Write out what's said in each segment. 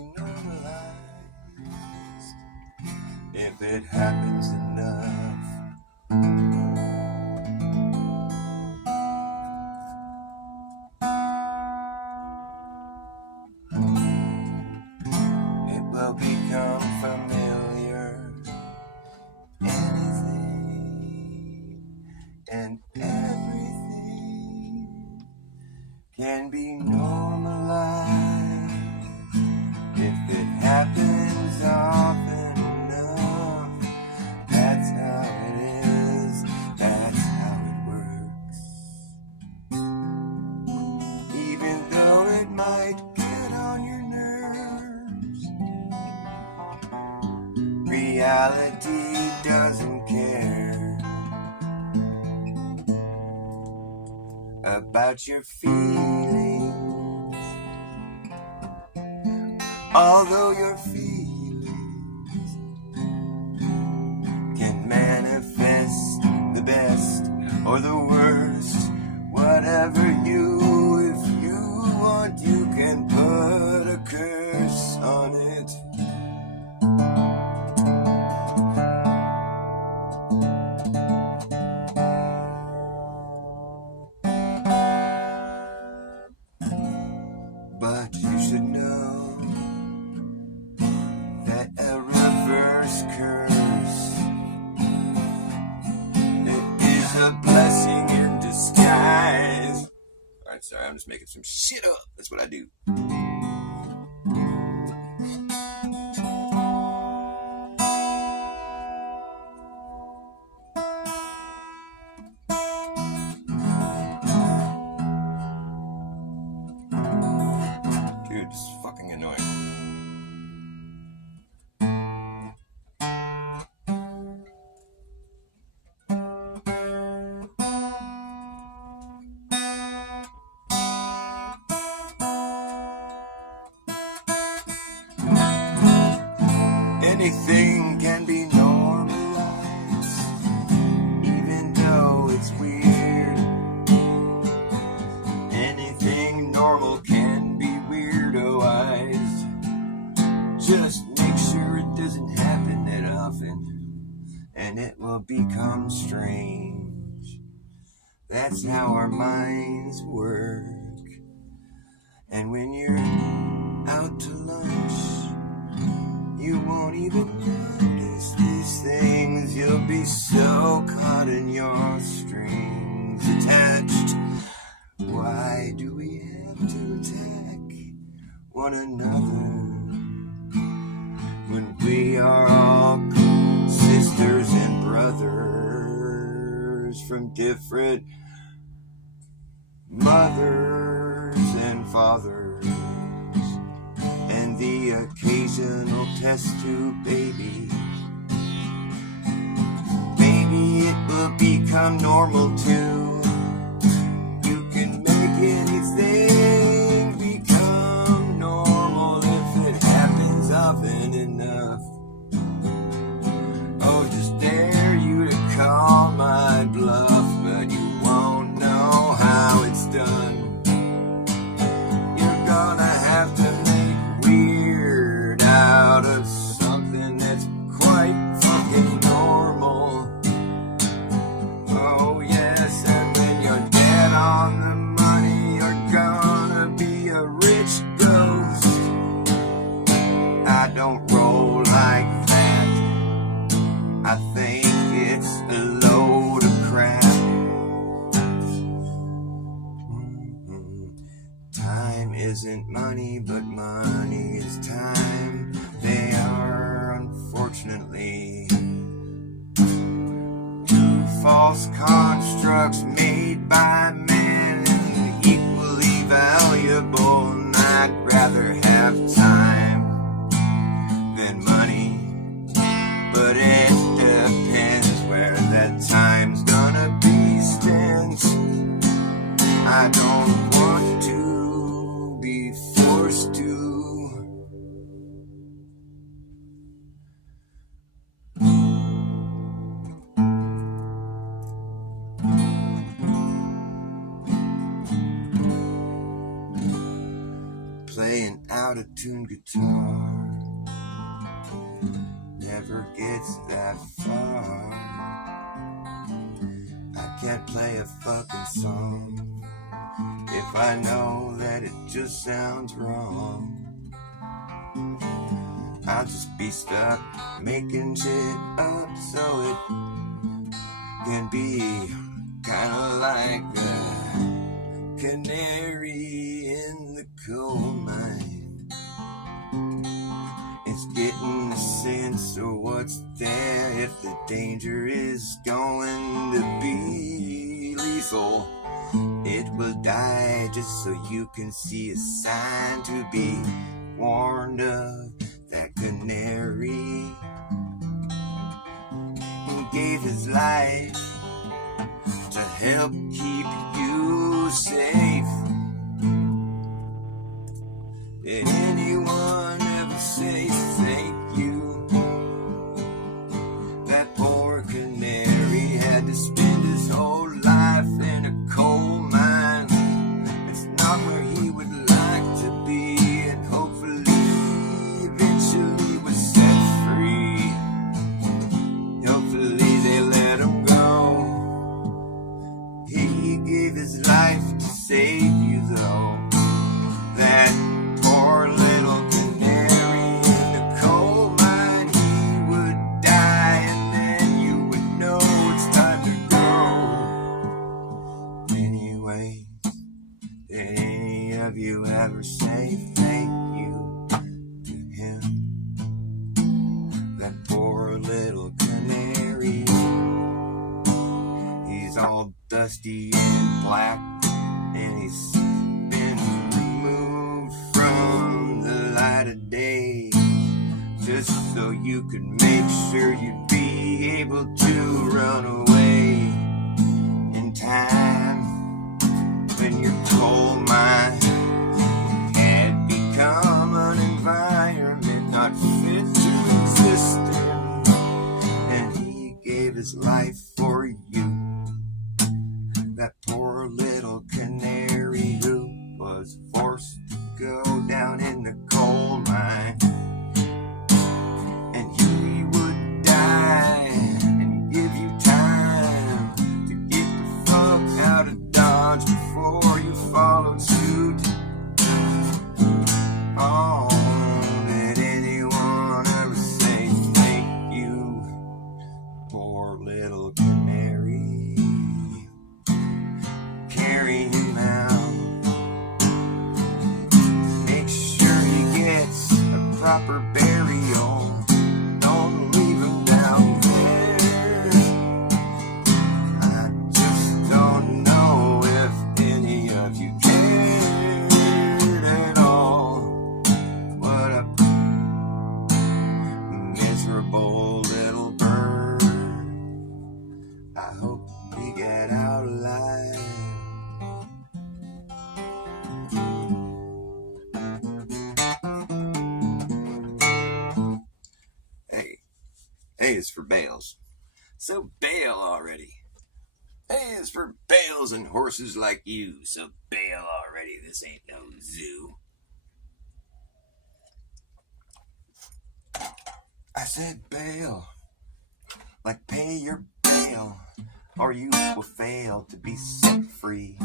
be normalized if it happens enough. It will become familiar. Anything and everything can be normalized if it happens often enough. That's how it is, that's how it works. Even though it might get on your nerves, reality doesn't care about your feelings. Although your feelings can manifest the best or the worst, whatever if you want, you can put a curse on it. But you should know that a reverse curse, it is a blessing in disguise. Alright, sorry, I'm just making some shit up. That's what I do. Dude, this is fucking annoying. Anything can be normalized, even though it's weird. Anything normal can be weirdoized. Just make sure it doesn't happen that often, and it will become strange. That's how our minds work. And when you're out to lunch, you won't even notice these things. You'll be so caught in your strings attached. Why do we have to attack one another when we are all sisters and brothers from different mothers and fathers? And the occasional test tube baby. Maybe it will become normal too. You can make anything become normal if it happens often enough. Oh, just dare you to call my bluff, but you won't know how it's done. You're gonna have to weird out of something that's quite fucking normal. Oh yes, and when you're dead on the money, you're gonna be a rich ghost. I don't roll like that. I think it's a load of crap. Time isn't money, but money is time. They are, unfortunately, two false constructs made by man and equally valuable. And I'd rather have time than money, but it depends where that time's gonna be spent. I don't want to be forced to out-of-tune guitar never gets that far. I can't play a fucking song if I know that it just sounds wrong. I'll just be stuck making shit up so it can be kinda like a canary in the coal mine. It's getting a sense of what's there if the danger is going to be lethal. It will die just so you can see a sign to be warned of. That canary who gave his life to help keep you safe. Did anyone ever say thank you? That poor canary had to spend his whole life in a coal mine. It's not where he would like to be, and hopefully eventually was set free. Hopefully they let him go. He gave his life to save you though. That poor little canary in the coal mine, he would die and then you would know it's time to go. Anyway, did any of you ever say thank you to him? That poor little canary. He's all dusty and black, and he's been removed from the light of day, just so you could make sure you'd be able to run away in time when your coal mine had become an environment not fit to exist in, and he gave his life for you. That poor little canary who was forced to go down in the coal mine, and he would die and give you time to get the fuck out of Dodge before you followed suit. Oh, did anyone ever say thank you? Poor little canary. Carry him out. Make sure he gets a proper burial. Don't leave him down there. I just don't know if any of you cared at all. What a miserable little bird. I hope we get out alive. A is for bales. So bail already. A is for bales and horses like you. So bail already. This ain't no zoo. I said bail. Like pay your bail, or you will fail to be set free.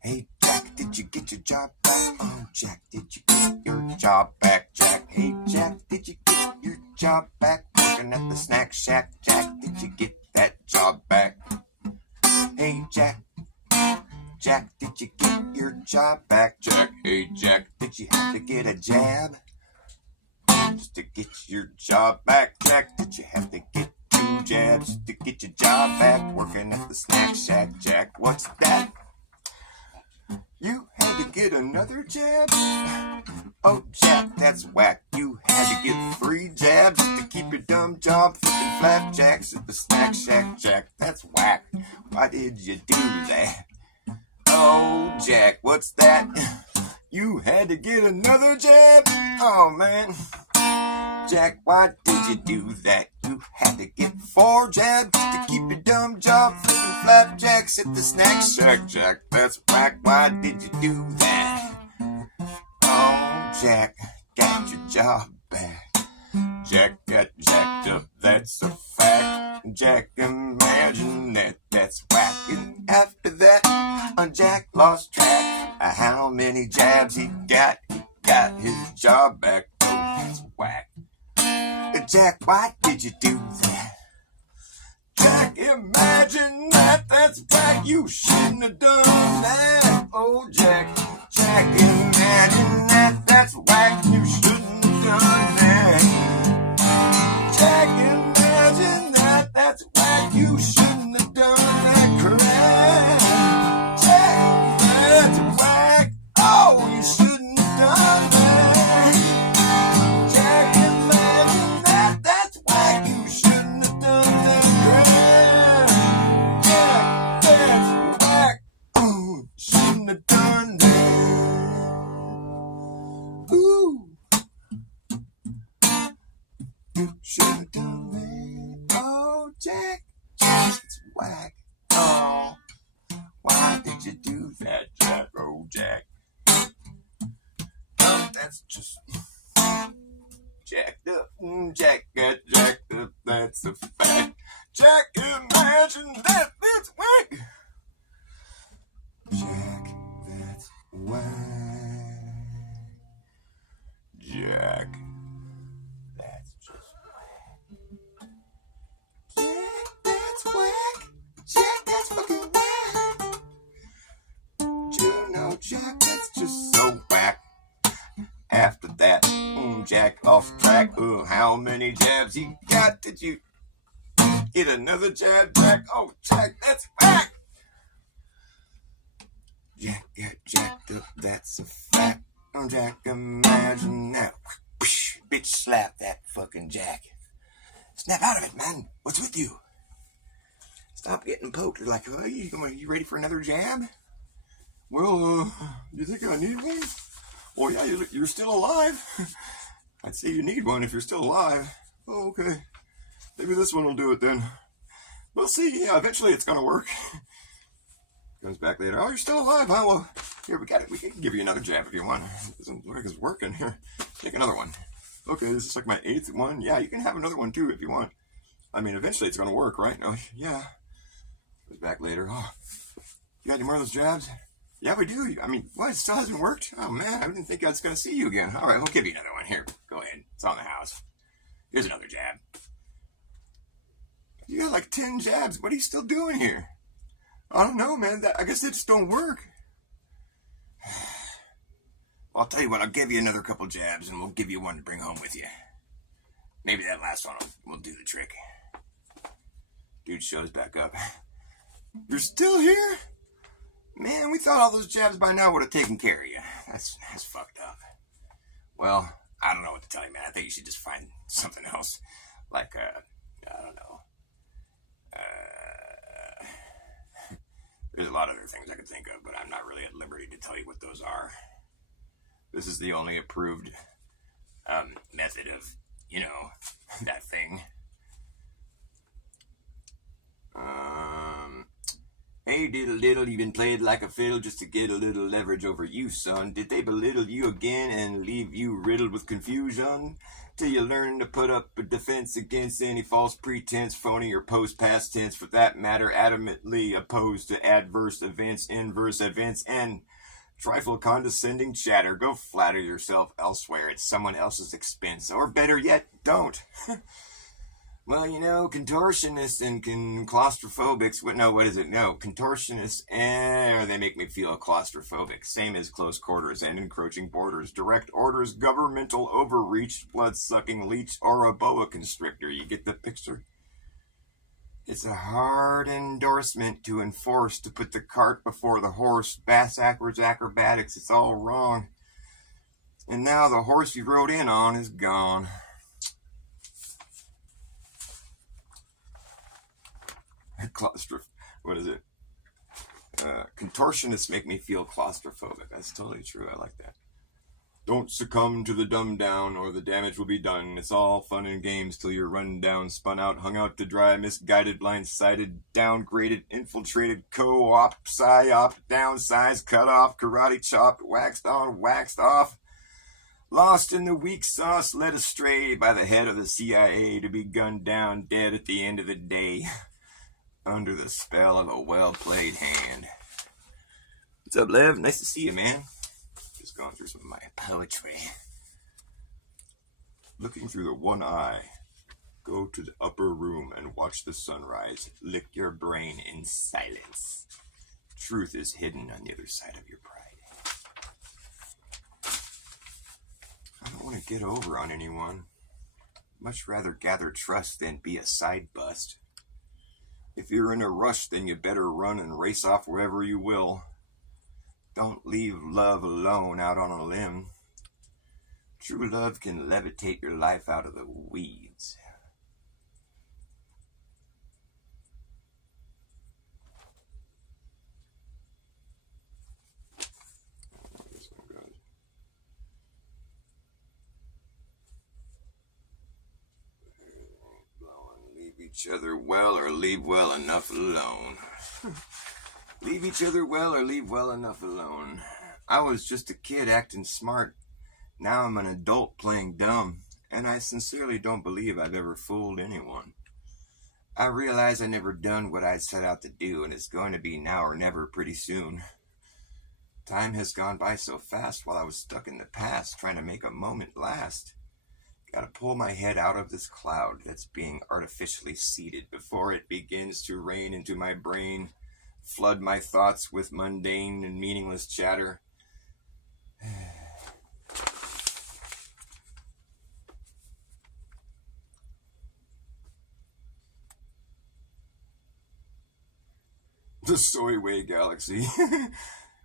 Hey Jack, did you get your job back? Oh Jack, did you get your job back? Jack, hey Jack, did you get your job back? Working at the snack shack. Jack, did you get that job back? Hey Jack, Jack, did you get your job back? Jack, hey Jack, did you have to get a jab just to get your job back? Jack, did you have to get 2 jabs to get your job back? Working at the snack shack. Jack, what's that? You had to get another jab? Oh, Jack, that's whack. You had to get 3 jabs to keep your dumb job flipping flapjacks at the snack shack. Jack, that's whack. Why did you do that? Oh, Jack, what's that? You had to get another jab? Oh, man. Jack, why did you do that? You had to get 4 jabs to keep your dumb job flipping flapjacks at the snack shack. Jack, that's whack. Why did you do that? Oh, Jack got your job back. Jack got jacked up, that's a fact. Jack, imagine that, that's whack. And after that, Jack lost track of how many jabs he got. He got his job back, oh, that's whack. Jack, why did you do that? Jack, imagine that, that's whack. You shouldn't have done that. Oh, Jack, Jack, imagine that, that's whack. You shouldn't have done that. Jack, imagine that, that's whack. You shouldn't have done that crap. Jack, that's whack. Oh, you shouldn't have done that. Jack, imagine that, that's whack. You shouldn't have done that crap. Jack, that's whack. Oh, shouldn't have done that. Ooh. You should have done that. Oh, Jack, that's whack. Oh, why did you do that, Jack? Oh, Jack. Oh, that's just jacked up. Jack got jacked up, that's a fact. Jack, imagine that, that's whack. Jack, that's whack. Jack. Jack, that's fucking whack. You know, Jack, that's just so whack. After that, Jack off track. How many jabs you got? Did you get another jab, Jack? Oh, Jack, that's whack. Jack got jacked up, that's a fact. Oh, Jack, imagine that. Bitch, slap that fucking Jack. Snap out of it, man. What's with you? Stop getting poked. Like, oh, you ready for another jab? Well, you think I need one? Well, yeah, you're still alive. I'd say you need one if you're still alive. Oh, okay. Maybe this one will do it then. We'll see. Yeah, eventually it's gonna work. Comes back later. Oh, you're still alive, huh? Well, here, we got it. We can give you another jab if you want. It doesn't look like it's working. Here, take another one. Okay, this is like my 8th one. Yeah, you can have another one too if you want. I mean, eventually it's gonna work, right? Oh, yeah. Comes back later. Oh, you got any more of those jabs? Yeah, we do. I mean, what? It still hasn't worked? Oh, man, I didn't think I was going to see you again. All right, we'll give you another one. Here, go ahead. It's on the house. Here's another jab. You got like 10 jabs. What are you still doing here? I don't know, man. I guess they just don't work. Well, I'll tell you what. I'll give you another couple jabs, and we'll give you one to bring home with you. Maybe that last one will do the trick. Dude shows back up. You're still here? Man, we thought all those jabs by now would have taken care of you. That's fucked up. Well, I don't know what to tell you, man. I think you should just find something else. Like, I don't know. There's a lot of other things I could think of, but I'm not really at liberty to tell you what those are. This is the only approved method of, that thing. Hey, diddle diddle, you been played like a fiddle just to get a little leverage over you, son. Did they belittle you again and leave you riddled with confusion? Till you learn to put up a defense against any false pretense, phony or post-past tense, for that matter, adamantly opposed to adverse events, inverse events, and trifle condescending chatter. Go flatter yourself elsewhere at someone else's expense, or better yet, don't. Well, contortionists and claustrophobics, contortionists, they make me feel claustrophobic. Same as close quarters and encroaching borders, direct orders, governmental overreach, blood-sucking leech, or a boa constrictor. You get the picture? It's a hard endorsement to enforce, to put the cart before the horse. Bass-backwards acrobatics, it's all wrong. And now the horse you rode in on is gone. What is it? Contortionists make me feel claustrophobic. That's totally true. I like that. Don't succumb to the dumb down or the damage will be done. It's all fun and games till you're run down, spun out, hung out to dry, misguided, blindsided, downgraded, infiltrated, co-op, psyop, downsized, cut off, karate chopped, waxed on, waxed off. Lost in the weak sauce, led astray by the head of the CIA to be gunned down dead at the end of the day, under the spell of a well-played hand. What's up, Lev? Nice to see you, man. Just going through some of my poetry. Looking through the one eye. Go to the upper room and watch the sunrise. Lick your brain in silence. Truth is hidden on the other side of your pride. I don't want to get over on anyone. Much rather gather trust than be a side bust. If you're in a rush, then you better run and race off wherever you will. Don't leave love alone out on a limb. True love can levitate your life out of the weeds. Leave each other well or leave well enough alone. Leave each other well or leave well enough alone. I was just a kid acting smart. Now I'm an adult playing dumb, and I sincerely don't believe I've ever fooled anyone. I realize I never done what I set out to do, and it's going to be now or never pretty soon. Time has gone by so fast while I was stuck in the past, trying to make a moment last. Gotta pull my head out of this cloud that's being artificially seeded before it begins to rain into my brain, flood my thoughts with mundane and meaningless chatter. The Soyway Galaxy.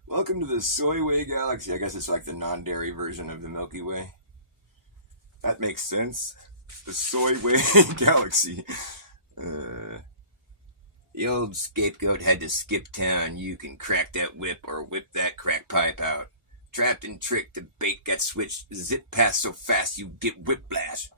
Welcome to the Soyway Galaxy. I guess it's like the non-dairy version of the Milky Way. That makes sense. The Soyway Galaxy. The old scapegoat had to skip town. You can crack that whip or whip that crack pipe out. Trapped and tricked, the bait got switched. Zip past so fast you get whiplash.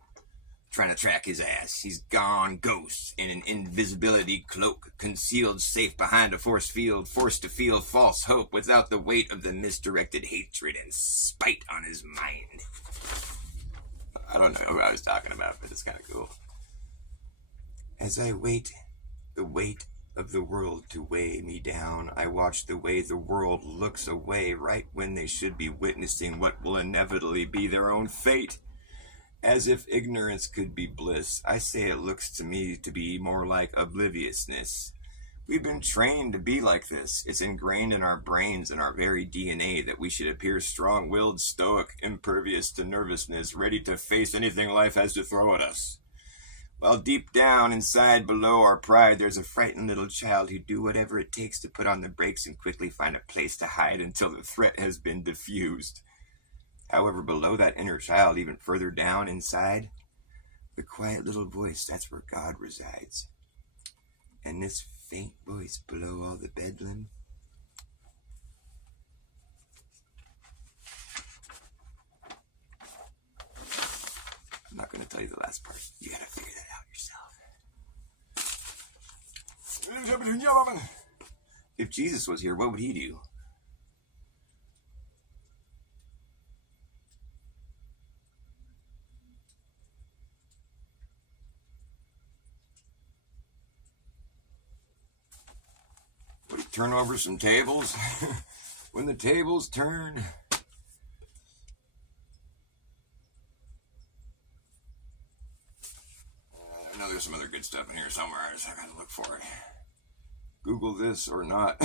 Trying to track his ass. He's gone ghost in an invisibility cloak, concealed safe behind a force field, forced to feel false hope without the weight of the misdirected hatred and spite on his mind. I don't know what I was talking about, but it's kind of cool. As I wait, the weight of the world to weigh me down, I watch the way the world looks away right when they should be witnessing what will inevitably be their own fate. As if ignorance could be bliss, I say it looks to me to be more like obliviousness. We've been trained to be like this. It's ingrained in our brains and our very DNA that we should appear strong-willed, stoic, impervious to nervousness, ready to face anything life has to throw at us. While deep down inside below our pride, there's a frightened little child who'd do whatever it takes to put on the brakes and quickly find a place to hide until the threat has been diffused. However, below that inner child, even further down inside, the quiet little voice, that's where God resides. And this faint voice below all the bedlam, I'm not going to tell you the last part. You got to figure that out yourself. If Jesus was here, what would he do? Would he turn over some tables? When the tables turn. I know there's some other good stuff in here somewhere. I just gotta look for it. Google this or not.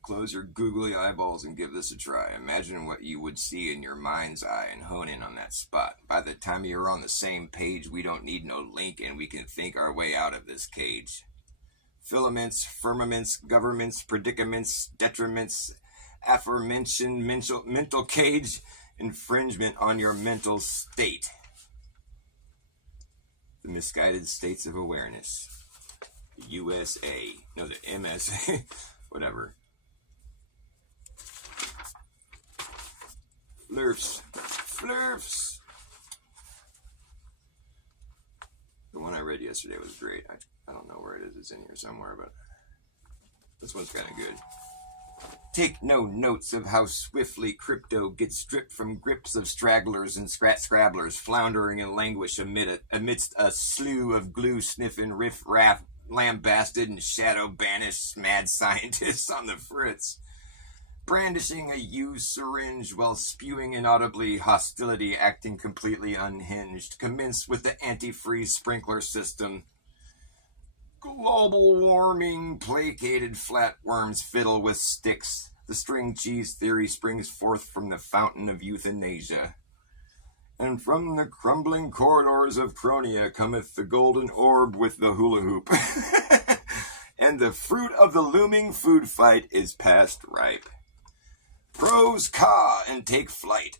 Close your googly eyeballs and give this a try. Imagine what you would see in your mind's eye and hone in on that spot. By the time you're on the same page, we don't need no link and we can think our way out of this cage. Filaments, firmaments, governments, predicaments, detriments, aforementioned mental cage, infringement on your mental state. The misguided states of awareness. The USA. No, the MSA. Whatever. Flurfs. Flurfs. The one I read yesterday was great. I don't know where it is. It's in here somewhere, but this one's kind of good. Take no notes of how swiftly crypto gets stripped from grips of stragglers and scrabblers floundering in languish amidst a slew of glue-sniffing riff-raff, lambasted and shadow-banished mad scientists on the fritz, brandishing a used syringe while spewing inaudibly, hostility acting completely unhinged, commenced with the antifreeze sprinkler system. Global warming, placated flatworms fiddle with sticks. The string cheese theory springs forth from the fountain of euthanasia. And from the crumbling corridors of Cronia cometh the golden orb with the hula hoop. And the fruit of the looming food fight is past ripe. Pros caw and take flight.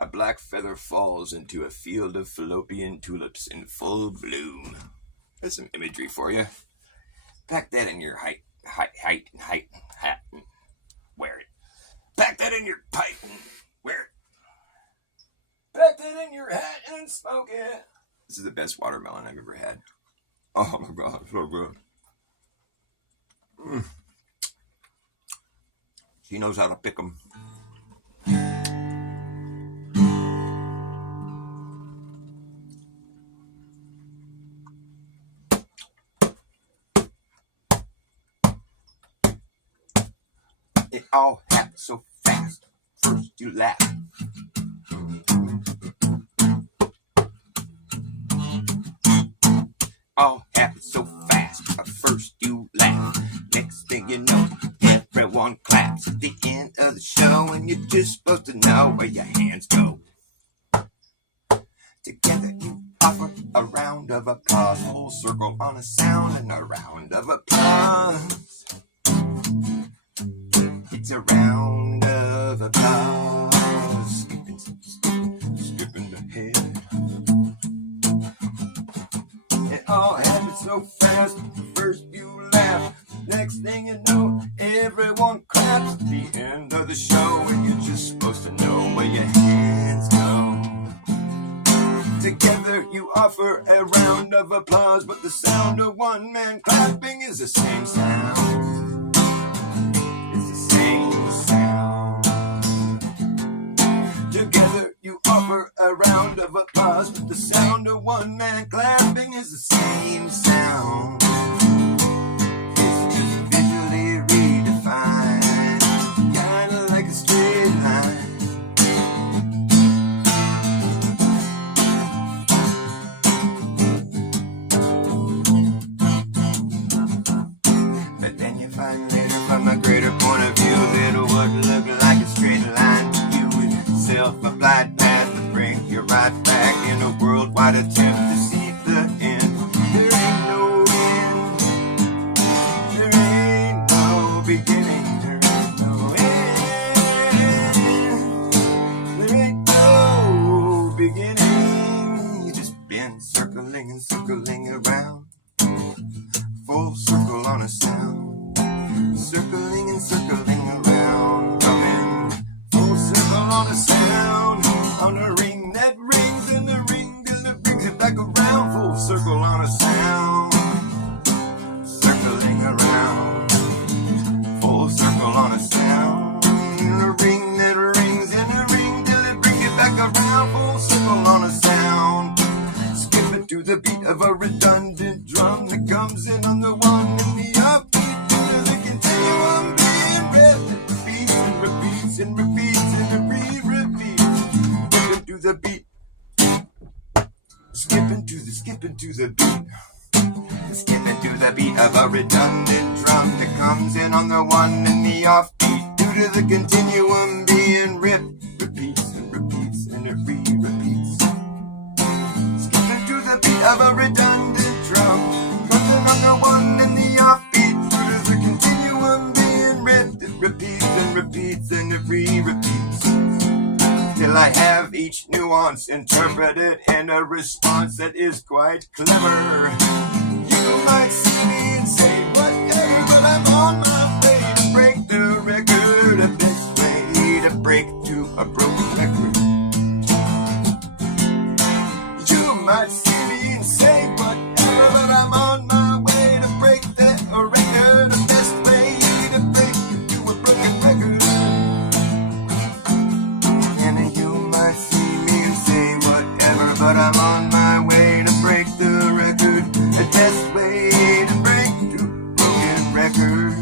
A black feather falls into a field of fallopian tulips in full bloom. There's some imagery for you. Pack that in your hat and wear it. Pack that in your pipe and wear it. Pack that in your hat and smoke it. This is the best watermelon I've ever had. Oh my God, so good. She knows how to pick them. It all happened so fast. First you laugh. All happened so fast. At first you laugh. Next thing you know, everyone claps at the end of the show, and you're just supposed to know where your hands go. Together you offer a round of applause, full circle on a sound, and a round of applause. It's a round of applause. Skipping ahead. It all happened so fast. First you laugh. Next thing you know, everyone claps at the end of the show, and you're just supposed to know where your hands go. Together you offer a round of applause, but the sound of one man clapping is the same sound. It's the same sound. Together you offer a round of applause, but the sound of one man clapping is the same sound. It's just visually redefined, kinda like a straight line. But then you find later from a greater point of view that what looked like a straight line to you is self-applied path to bring you right back in a worldwide attempt to see the end. There ain't no end. There ain't no beginning. There ain't no end. There ain't no beginning. You just been circling and circling around. Full circle on a sound. Circling and circling around. Coming full circle on a sound. On a ring that rings and the ring till it brings it back around. Full circle on a sound. Circling around. Full circle on a sound. And a ring that rings and a ring till it brings it back around. Full circle on a sound. Skipping to the beat of a redundant drum that comes in on the one and the upbeat. To the continuum being read. It repeats and repeats and repeats and it re-repeats. Skipping to the beat. Skipping to the beat. Skipping to the beat of a redundant drum that comes in on the one and the offbeat. Due to the continuum being ripped. Repeats and repeats and it re-repeats. Skipping to the beat of a redundant drum. Comes in on the one and the offbeat. Due to the continuum being ripped. It repeats and repeats and it re-repeats. Till I have each nuance interpreted in a response that is quite clever. You might see me and say whatever, but I'm on my way to break the record. The best way to break to a broken record. You might see me and say whatever, but I'm on my way to break that record. The best way to break to a broken record. but I'm on my way to break the record. The best way to break the broken record.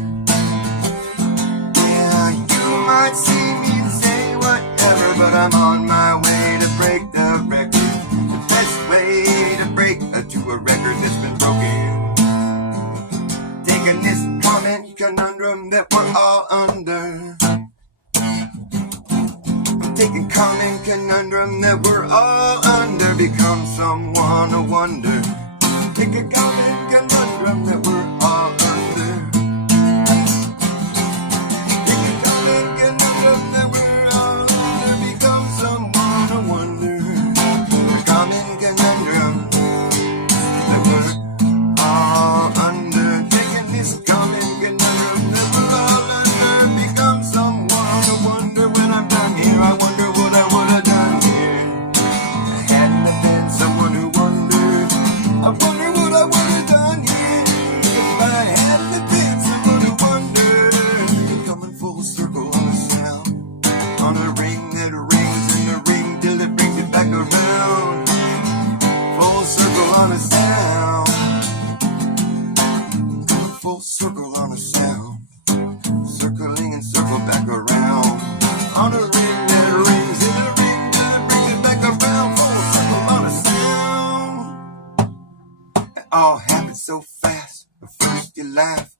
Yeah, you might see me say whatever, but I'm on my way to break the record. The best way to break to a record that's been broken. Taking this common conundrum that we're all under. Taking common conundrum that we're all under. Become someone to wonder. Take a common conundrum that we're all under. Take a common conundrum that we're all under. Become someone to wonder. A common conundrum that we're all under. Taking this common conundrum that we're all under. Become someone to wonder. When I'm done here, I wonder what I would have done here. I hadn't have been someone who wondered. I wonder what I would have done here if I hadn't have been someone who wondered. Coming full circle on a sound, on a ring that rings in the ring till it brings it back around. Full circle on a sound. Full circle on a sound. Circling and circle back around. On a ring that rings in the ring till it brings it back around. Full circle on a sound. It all happens so fast. At first you laugh.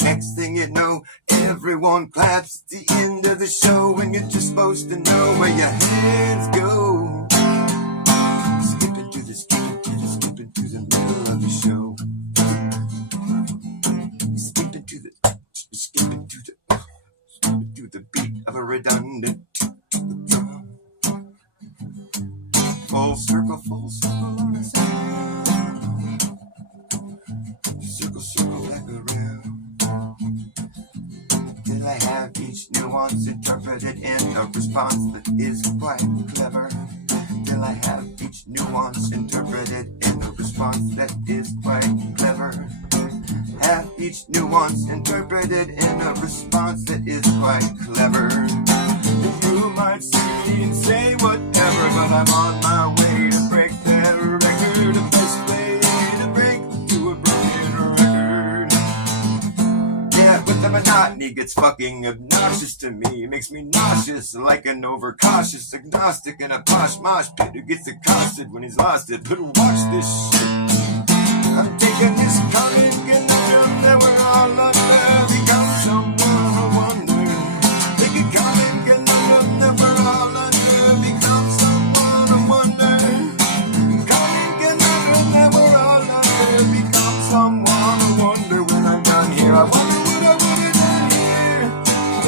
Next thing you know, everyone claps. At the end of the show when you're just supposed to know where your hands go. Skipping to the middle of the show. Skipping to the beat of a redundant drum. Full circle on a sound. Circle back around. Till I have each nuance interpreted in a response that is quite clever. Till I have each nuance interpreted in a response that is quite clever. Have each nuance interpreted in a response that is quite clever. You might see me and say whatever, but I'm on my way to break that record. The best way to break to a broken record. Yeah, but the monotony gets fucking obnoxious to me. It makes me nauseous, like an overcautious agnostic in a posh mosh pit who gets accosted when he's lost it. But watch this shit. I'm taking this common conundrum that we're all under. Become someone to wonder. Take a common conundrum that we're all under. Become someone to wonder. Common conundrum that we're all under. Become someone to wonder. When I'm done here, I wonder what I would have done here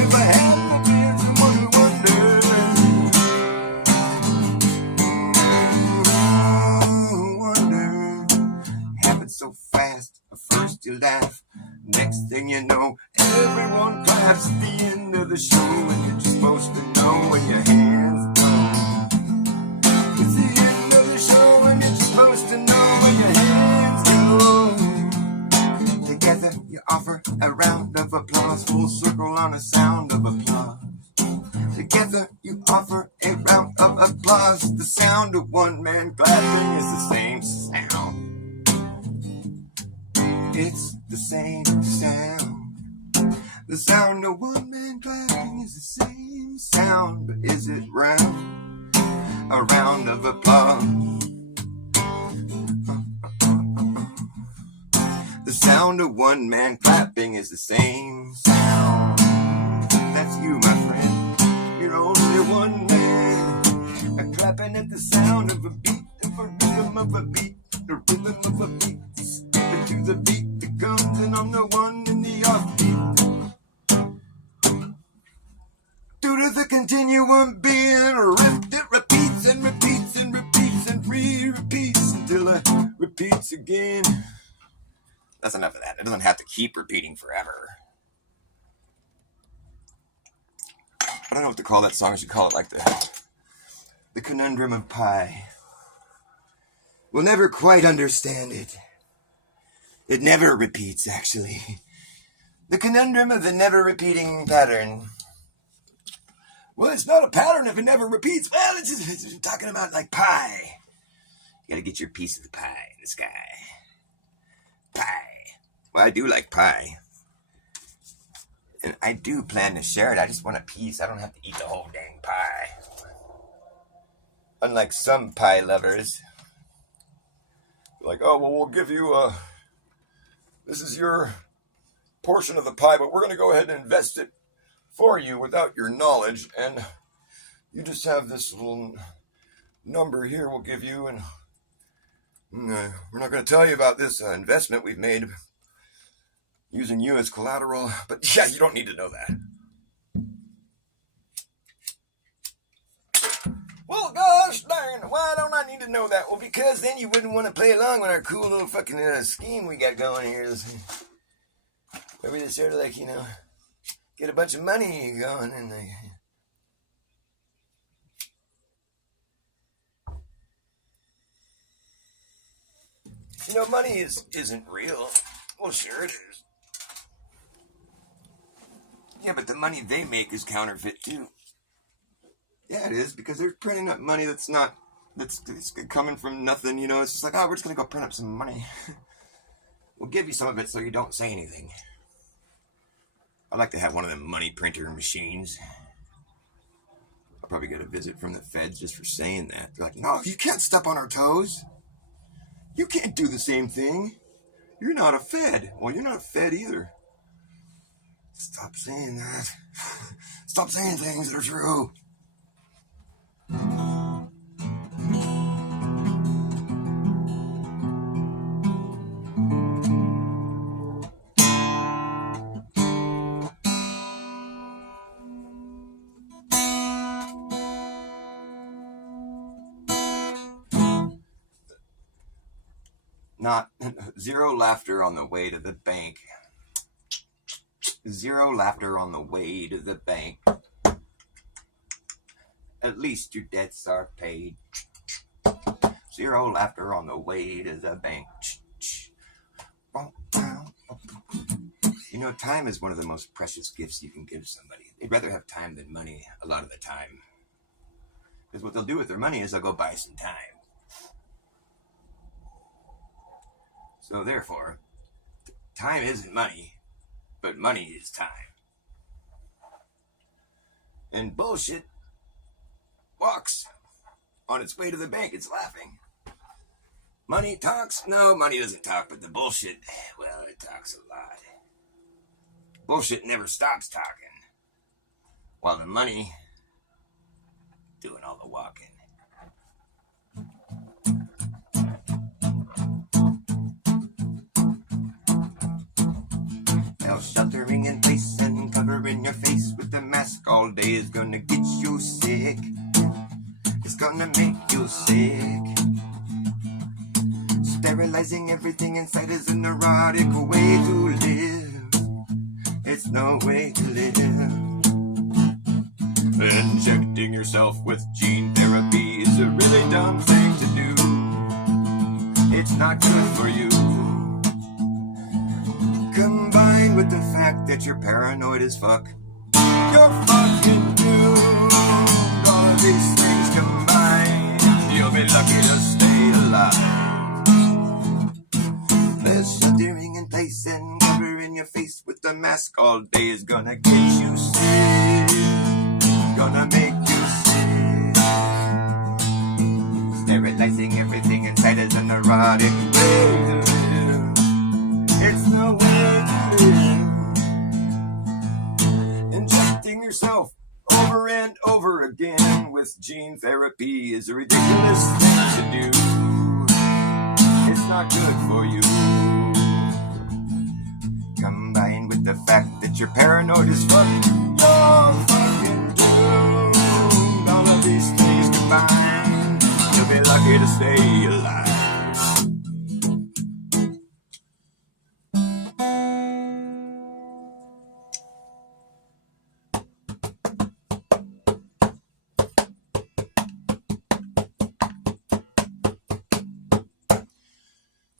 if I hadn't been someone who wondered. So fast, at first you laugh. Next thing you know, everyone claps at the end of the show. And you're just supposed to know when your hands go. It's the end of the show and you're just supposed to know when your hands go. Together you offer a round of applause. Full circle on a sound of applause. Together you offer a round of applause. The sound of one man clapping is the same sound. It's the same sound. The sound of one man clapping is the same sound. But is it round? A round of applause. The sound of one man clapping is the same sound. That's you, my friend. You're only one man. Clapping at the sound of a beat, of a rhythm of a beat, the rhythm of a beat. Skipping to the beat that comes, and I'm the one in the offbeat. Due to the continuum being ripped, it repeats and repeats and repeats and re-repeats until it repeats again. That's enough of that. It doesn't have to keep repeating forever. I don't know what to call that song. I should call it like the Conundrum of Pi. We'll never quite understand it. It never repeats, actually. The conundrum of the never-repeating pattern. Well, it's not a pattern if it never repeats. Well, it's talking about like pi. You gotta get your piece of the pie in the sky. Pie. Well, I do like pie. And I do plan to share it. I just want a piece. I don't have to eat the whole dang pie. Unlike some pie lovers. Like, oh, well, we'll give you this is your portion of the pie, but we're going to go ahead and invest it for you without your knowledge. And you just have this little number here we'll give you. And we're not going to tell you about this investment we've made using you as collateral. But yeah, you don't need to know that. Well, gosh darn, why don't I need to know that? Well, because then you wouldn't want to play along with our cool little fucking scheme we got going here. Where we just sort of like, get a bunch of money going and money isn't real. Well, sure it is. Yeah, but the money they make is counterfeit too. Yeah, it is, because they're printing up money that's coming from nothing, It's just like, oh, we're just going to go print up some money. We'll give you some of it so you don't say anything. I'd like to have one of them money printer machines. I'll probably get a visit from the feds just for saying that. They're like, no, you can't step on our toes. You can't do the same thing. You're not a Fed. Well, you're not a Fed either. Stop saying that. Stop saying things that are true. Not zero laughter on the way to the bank. Zero laughter on the way to the bank. At least your debts are paid. Zero laughter on the way to the bank. Time is one of the most precious gifts you can give somebody. They'd rather have time than money a lot of the time. Because what they'll do with their money is they'll go buy some time. So therefore, time isn't money, but money is time. And bullshit walks on its way to the bank. It's laughing. Money talks? No, money doesn't talk, but the bullshit, well, it talks a lot. Bullshit never stops talking, while the money doing all the walking. Now sheltering in place and covering your face with the mask all day is gonna get you sick. It's gonna make you sick. Sterilizing everything inside is a neurotic way to live. It's no way to live. Injecting yourself with gene therapy is a really dumb thing to do. It's not good for you. Combined with the fact that you're paranoid as fuck, you're fucking doomed. All of these things combined, you'll be lucky to stay alive. The sheltering in place and covering your face with the mask all day is gonna get you sick. Gonna make you sick. Sterilizing everything inside is a neurotic way to live. It's no way to live. Injecting yourself over and over again with gene therapy is a ridiculous thing to do. It's not good for you. Combined with the fact that you're paranoid as fuck, you're fucking doomed. All of these things combined, you'll be lucky to stay alive.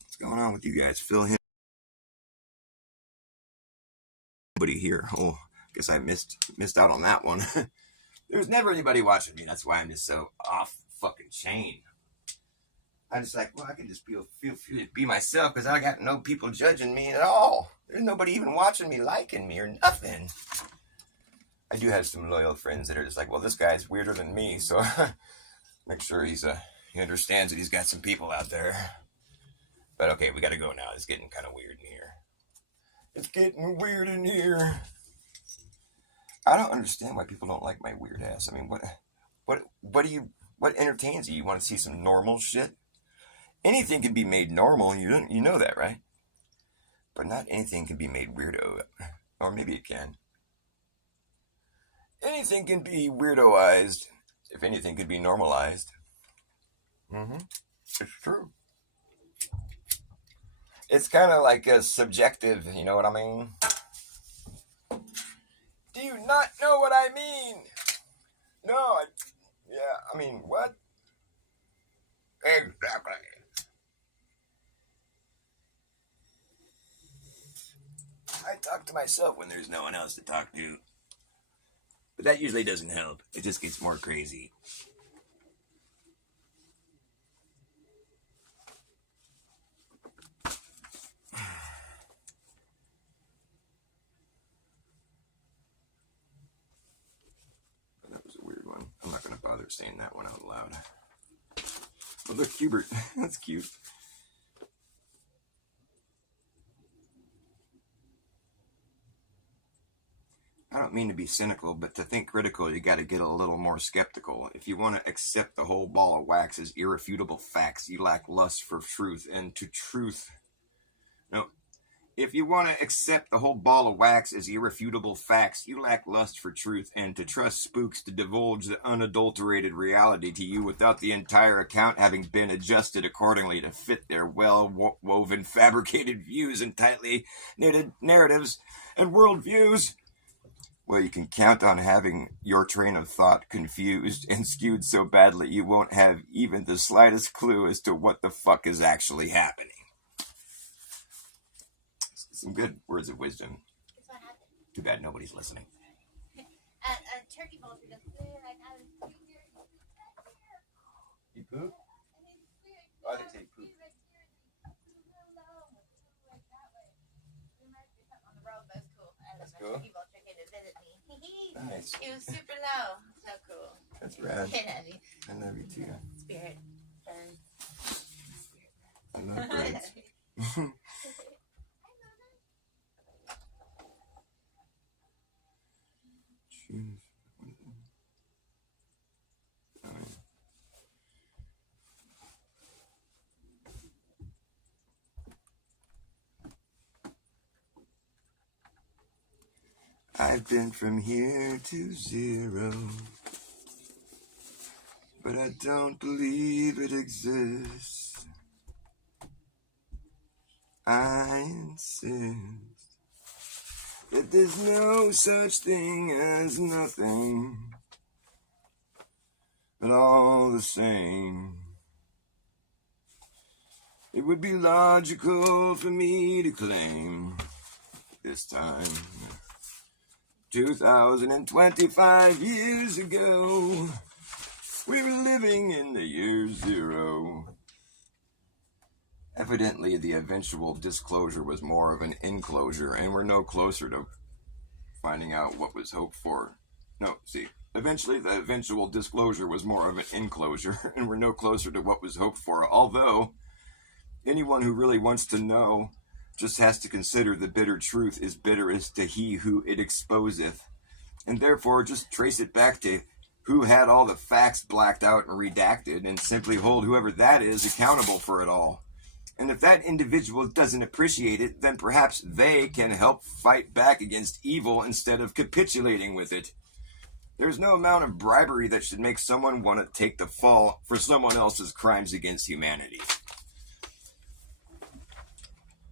What's going on with you guys? Phil here. Nobody here. Oh, guess I missed out on that one. There's never anybody watching me. That's why I'm just so off fucking chain. I just like, well, I can just feel free to be myself because I got no people judging me at all. There's nobody even watching me, liking me or nothing. I do have some loyal friends that are just like, well, this guy's weirder than me, so make sure he understands that he's got some people out there. But okay, we got to go now. It's getting kind of weird in here. It's getting weird in here. I don't understand why people don't like my weird ass. I mean, what entertains you? You want to see some normal shit? Anything can be made normal. You know that, right? But not anything can be made weirdo. Or maybe it can. Anything can be weirdoized. If anything could be normalized. It's true. It's kind of like a subjective, you know what I mean? Do you not know what I mean? No, I mean, what? Exactly. I talk to myself when there's no one else to talk to. But that usually doesn't help. It just gets more crazy. That was a weird one. I'm not going to bother saying that one out loud. But look, Hubert. That's cute. I don't mean to be cynical, but to think critical, you got to get a little more skeptical. If you want to accept the whole ball of wax as irrefutable facts, you lack lust for truth, and to truth. No, if you want to accept the whole ball of wax as irrefutable facts, you lack lust for truth, and to trust spooks to divulge the unadulterated reality to you without the entire account having been adjusted accordingly to fit their well-woven, fabricated views and tightly knitted narratives and worldviews. Well, you can count on having your train of thought confused and skewed so badly you won't have even the slightest clue as to what the fuck is actually happening. Some good words of wisdom. That's what happened. Too bad nobody's listening. At turkey balls, we go, You poop? Oh, they say poop. That's cool. Turkey ball chicken to visit me. Nice. It was super low. So cool. That's rad. Hey, I love you too. Spirit. I love birds. Choose. I've been from here to zero, but I don't believe it exists. I insist that there's no such thing as nothing, but all the same, it would be logical for me to claim this time 2025 years ago, we were living in the year zero. Evidently, the eventual disclosure was more of an enclosure, and we're no closer to finding out what was hoped for. Eventually the eventual disclosure was more of an enclosure, and we're no closer to what was hoped for, although anyone who really wants to know just has to consider the bitter truth is bitterest to he who it exposeth, and therefore just trace it back to who had all the facts blacked out and redacted, and simply hold whoever that is accountable for it all. And if that individual doesn't appreciate it, then perhaps they can help fight back against evil instead of capitulating with it. There's no amount of bribery that should make someone want to take the fall for someone else's crimes against humanity.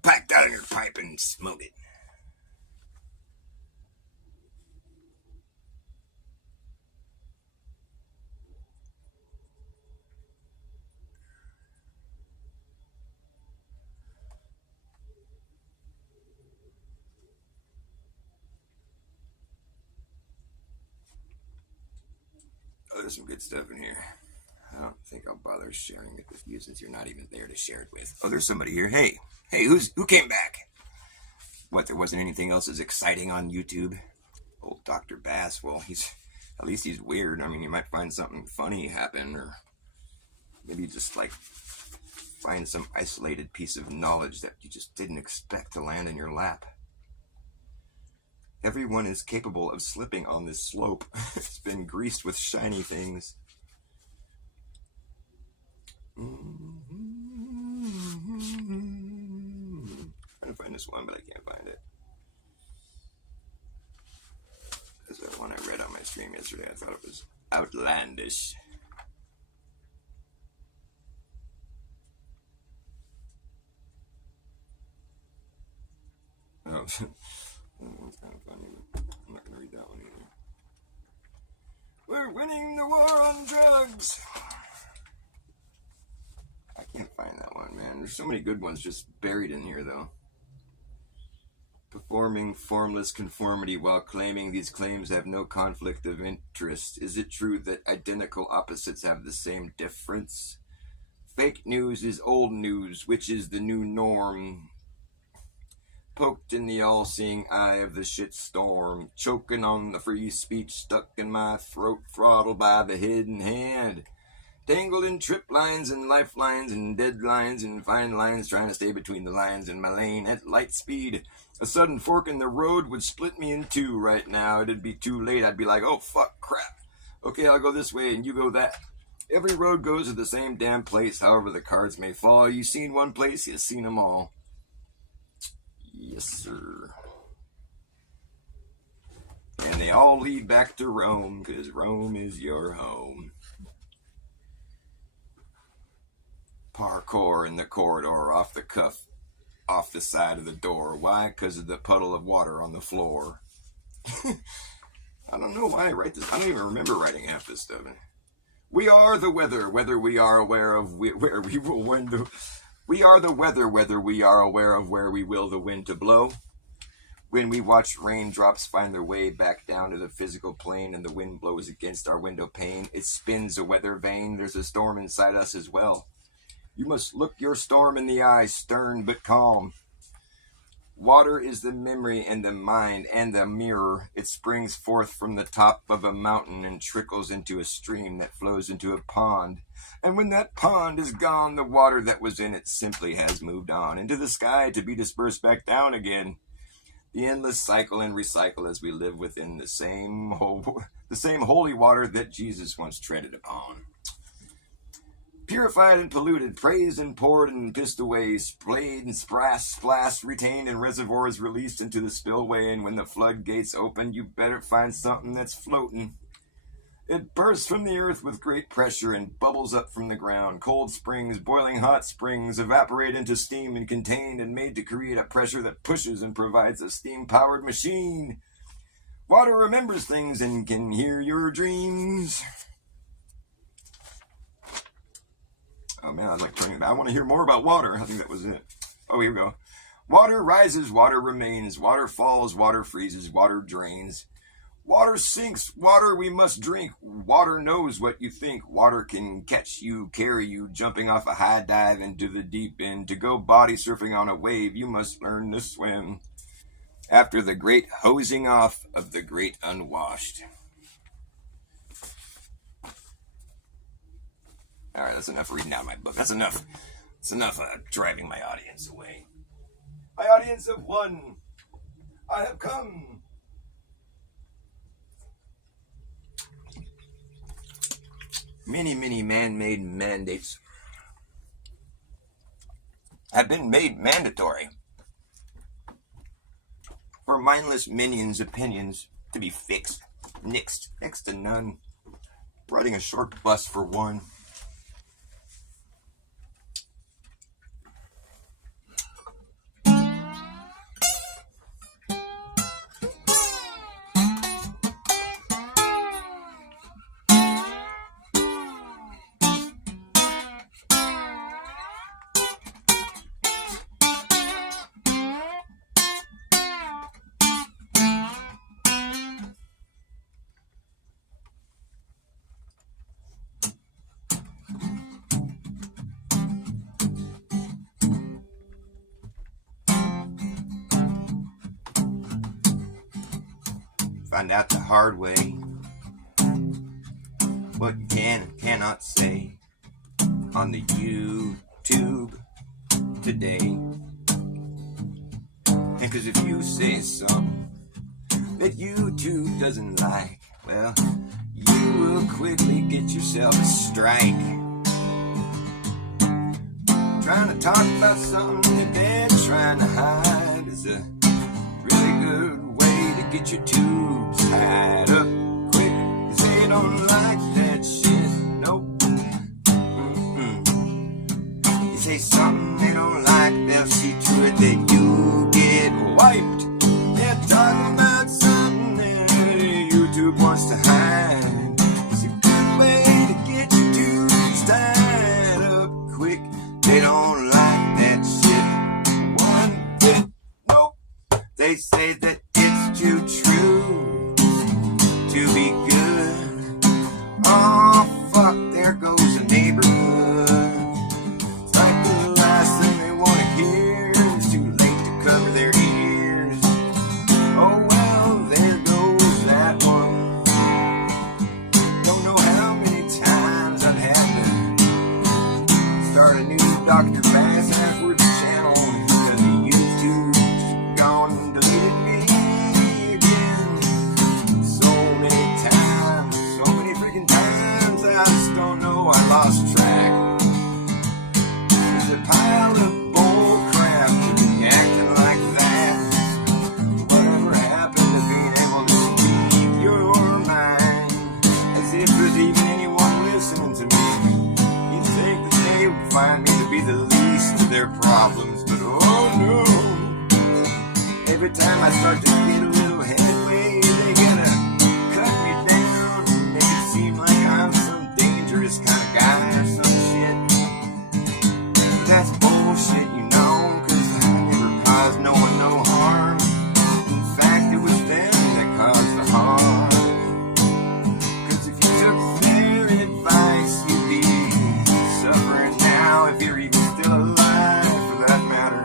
Pack down your pipe and smoke it. Oh, there's some good stuff in here. think I'll bother sharing it with you since you're not even there to share it with. Oh, there's somebody here. Hey, who came back? What, there wasn't anything else as exciting on YouTube? Old Dr. Bass, well, at least he's weird. I mean, you might find something funny happen, or maybe just like find some isolated piece of knowledge that you just didn't expect to land in your lap. Everyone is capable of slipping on this slope. It's been greased with shiny things. Trying to find this one, but I can't find it. That's the one I read on my stream yesterday. I thought it was outlandish. Oh, that one's kind of funny, but I'm not going to read that one either. We're winning the war on drugs. I can't find that one, man. There's so many good ones just buried in here, though. Performing formless conformity while claiming these claims have no conflict of interest. Is it true that identical opposites have the same difference? Fake news is old news, which is the new norm. Poked in the all-seeing eye of the shitstorm, choking on the free speech stuck in my throat, throttled by the hidden hand. Tangled in trip lines and lifelines and deadlines and fine lines, trying to stay between the lines in my lane at light speed. A sudden fork in the road would split me in two right now. It'd be too late. I'd be like, oh, fuck, crap. Okay, I'll go this way and you go that. Every road goes to the same damn place, however the cards may fall. You seen one place, you seen them all. Yes, sir. And they all lead back to Rome, because Rome is your home. Parkour in the corridor, off the cuff, off the side of the door. Why? Because of the puddle of water on the floor. I don't know why I write this. I don't even remember writing half this stuff. We are the weather, whether we are aware of where we will wind to... We are the weather, whether we are aware of where we will the wind to blow. When we watch raindrops find their way back down to the physical plane and the wind blows against our window pane, it spins a weather vane. There's a storm inside us as well. You must look your storm in the eye, stern but calm. Water is the memory and the mind and the mirror. It springs forth from the top of a mountain and trickles into a stream that flows into a pond. And when that pond is gone, the water that was in it simply has moved on into the sky to be dispersed back down again. The endless cycle and recycle as we live within the same holy water that Jesus once treaded upon. Purified and polluted, praised and poured and pissed away, splayed and splashed, retained in reservoirs released into the spillway, and when the floodgates open, you better find something that's floating. It bursts from the earth with great pressure and bubbles up from the ground. Cold springs, boiling hot springs, evaporate into steam and contained and made to create a pressure that pushes and provides a steam-powered machine. Water remembers things and can hear your dreams. Oh man, I was like turning back. I want to hear more about water. I think that was it. Oh, here we go. Water rises, water remains. Water falls, water freezes, water drains. Water sinks, water we must drink. Water knows what you think. Water can catch you, carry you, jumping off a high dive into the deep end. To go body surfing on a wave, you must learn to swim. After the great hosing off of the great unwashed. All right, that's enough reading out my book. That's enough. That's enough driving my audience away. My audience of one, I have come. Many, many man-made mandates have been made mandatory for mindless minions' opinions to be fixed, nixed, next to none. Riding a short bus for one. find out the hard way what you can and cannot say on the YouTube today. And cause if you say something that YouTube doesn't like, well, you will quickly get yourself a strike. Trying to talk about something that they're trying to hide is a really good way to get your tubes tied up quick, cause they don't like that shit, nope. You say something they don't like, they'll see to it that you get wiped. They're talking about something that YouTube wants to hide. It's a good way to get your tubes tied up quick. They don't like that shit one bit, nope. They say that it's too true to be good. Oh fuck, there goes the neighborhood. It's like the last thing they want to hear. It's too late to cover their ears. Oh well, there goes that one. Don't know how many times I've had to start a new Dr. Bass AdWords channel because the YouTube's gone and deleted me again. So many times, so many freaking times, I just don't know, I lost track. There's a pile of bull crap to be acting like that. Whatever happened to being able to speak your mind, as if there's even anyone listening to me. You'd think that they would find me to be the least of their problems, but oh no. Every time I start to get a little headway, they gotta cut me down and make it seem like I'm some dangerous kind of guy or some shit. But that's bullshit, you know, cause I never caused no one no harm. In fact, it was them that caused the harm. Cause if you took their advice, you'd be suffering now, if you're even still alive, for that matter.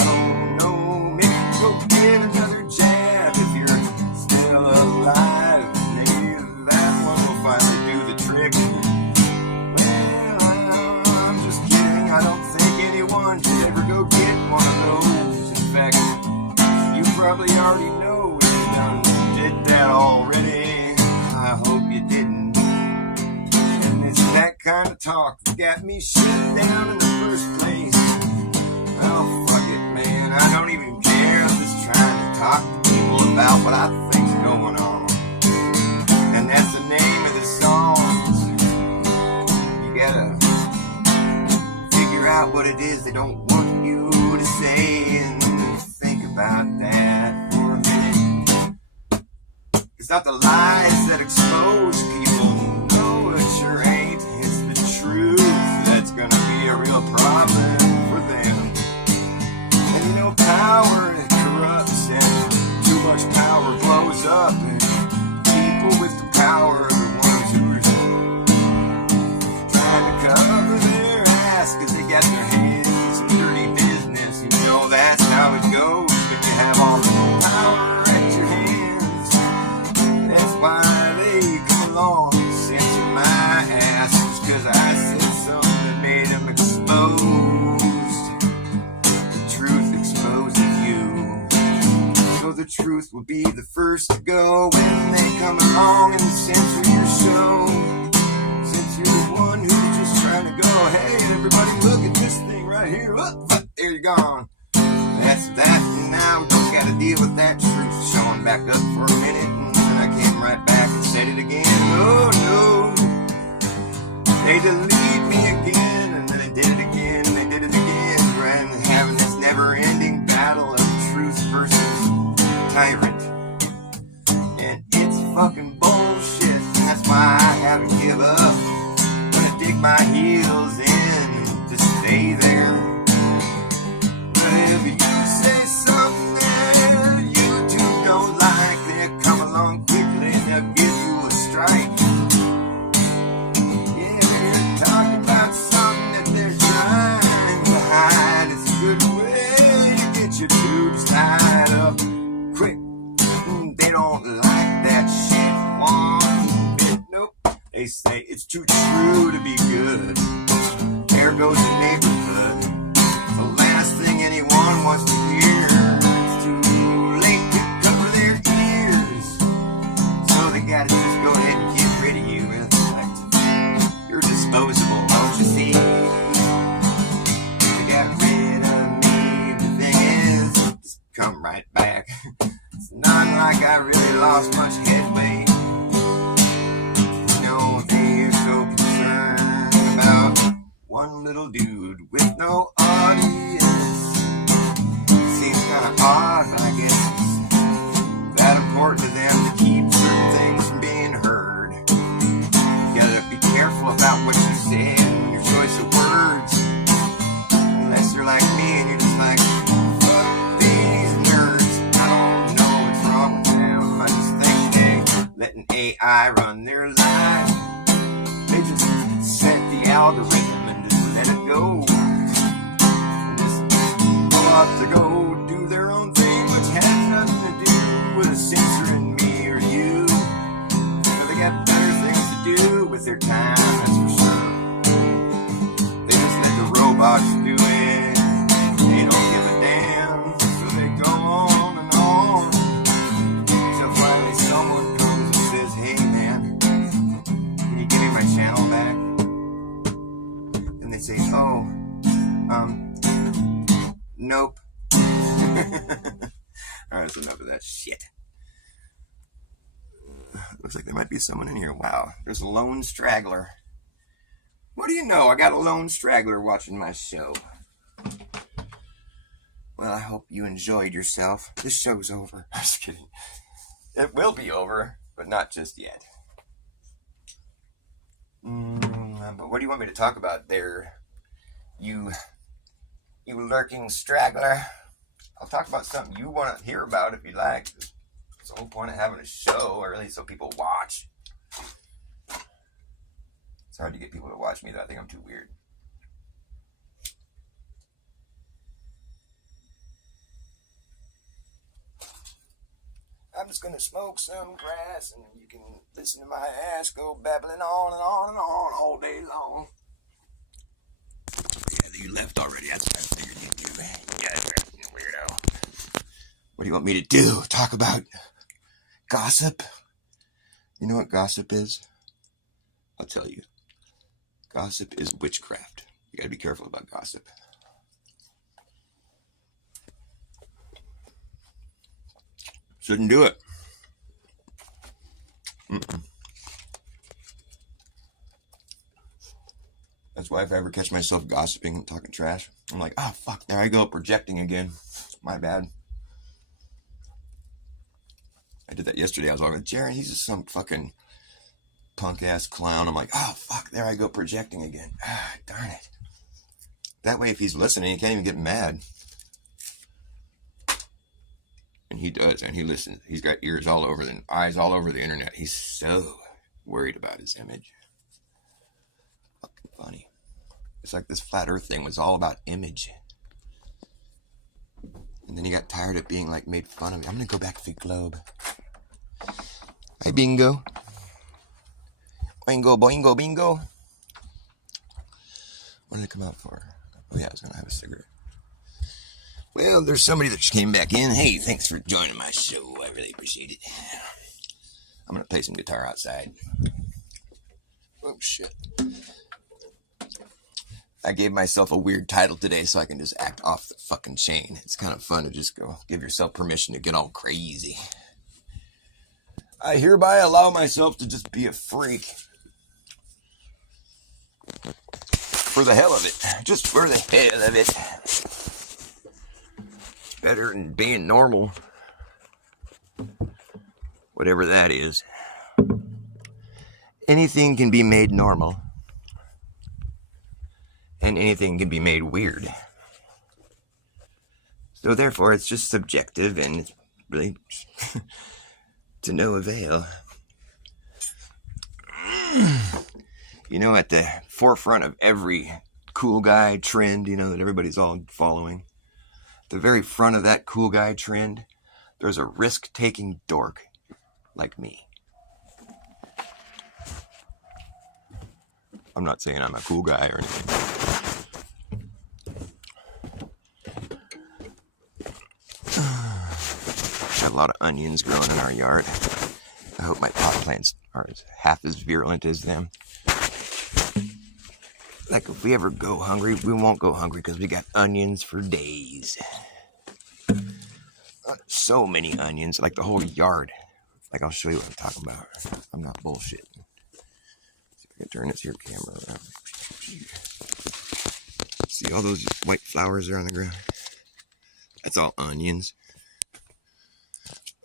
Oh no, maybe go get another jab if you're still alive. Maybe that one will finally do the trick. Well, I'm just kidding. I don't think anyone should ever go get one of those. In fact, you probably already know if you done did that already. I hope you didn't. And it's that kind of talk that got me shut down in the first place. Oh, fuck it, man. I don't even care. I'm just trying to talk to people about what I think's going on. And that's the name of the songs. You gotta figure out what it is they don't want you to say and think about that for a minute. It's not the lies that expose people. No, it sure ain't. It's the truth that's gonna be a real problem for them. And you know, power it corrupts, and too much power blows up, and people with the power are the ones who are trying to cover their ass because they got their hands in some dirty business. You know, that's how it goes when you have all the power at your hands. That's why they come along and censor my ass, just because I said something that made them exposed. The truth exposes you. So the truth will be the first to go when they come along and censor your show. Since you're the one who's just trying to go, hey, everybody look at this thing right here. Whoop, there you're gone. That's that, and now we don't gotta deal with that truth showing back up for a minute, and then I came right back and said it again. Oh no, they delete me again, and then they did it again, and they did it again. We're having this never-ending battle of truth versus tyrant, and it's fucking bullshit, and that's why I haven't give up. Gonna dig my heels in and just stay there. But if you say something that YouTube don't like, they'll come along quickly and they'll give you a strike. Yeah, you're it's too true to be good. There goes the neighborhood. The last thing anyone wants to hear. It's too late to cover their ears. So they gotta just go ahead and get rid of you. It's like, you're disposable, don't you see? They got rid of me. The thing is, just come right back. It's not like I really lost much headway. They're so concerned about one little dude with no audience. Seems kinda odd, but I guess it's that important to them to keep certain things from being heard. You gotta be careful about what you say and your choice of words. Unless you're like me and you're just like, fuck these nerds. I don't know what's wrong with them. I just think they letting AI run their lives. They just set the algorithm and just let it go. And just go off to go do their own thing, which has nothing to do with censoring me or you. They got better things to do with their time, that's for sure. They just let the robots do it. They don't give a damn, so they go on and on. Till finally someone comes and says, hey man, can you give me my channel back? And they say, oh, nope. Alright, that's enough of that shit. Looks like there might be someone in here. Wow, there's a lone straggler. What do you know? I got a lone straggler watching my show. Well, I hope you enjoyed yourself. This show's over. I'm just kidding. It will be over, but not just yet. But what do you want me to talk about there, you lurking straggler? I'll talk about something you want to hear about if you like. It's the whole point of having a show, or at least so people watch. It's hard to get people to watch me, though. I think I'm too weird. I'm just going to smoke some grass and you can listen to my ass go babbling on and on and on all day long. Yeah, you left already. That's what I figured you'd do. You guys are weirdo. What do you want me to do? Talk about gossip? You know what gossip is? I'll tell you. Gossip is witchcraft. You gotta be careful about gossip. Shouldn't do it. That's why if I ever catch myself gossiping and talking trash, I'm like, oh, fuck, there I go, projecting again. My bad. I did that yesterday. I was all like, Jared, he's just some fucking punk-ass clown. I'm like, oh, fuck, there I go, projecting again. Ah, darn it. That way, if he's listening, he can't even get mad. And he does, and he listens. He's got ears all over and eyes all over the internet. He's so worried about his image. Fucking funny. It's like this flat earth thing was all about image. And then he got tired of being like made fun of. I'm gonna go back to the globe. Hi, Bingo. Boingo, boingo, bingo. What did I come out for? Oh yeah, I was gonna have a cigarette. Well, there's somebody that just came back in. Hey, thanks for joining my show. I really appreciate it. I'm going to play some guitar outside. Oh, shit. I gave myself a weird title today so I can just act off the fucking chain. It's kind of fun to just go give yourself permission to get all crazy. I hereby allow myself to just be a freak. For the hell of it. Just for the hell of it. Better than being normal. Whatever that is. Anything can be made normal. And anything can be made weird. So therefore it's just subjective and it's really to no avail. You know, at the forefront of every cool guy trend, you know, that everybody's all following. The very front of that cool guy trend, there's a risk-taking dork like me. I'm not saying I'm a cool guy or anything. Got a lot of onions growing in our yard. I hope my pot plants are half as virulent as them. Like if we ever go hungry, we won't go hungry because we got onions for days. So many onions, like the whole yard. Like I'll show you what I'm talking about. I'm not bullshitting. See if I can turn this here camera around. See all those white flowers there on the ground? That's all onions.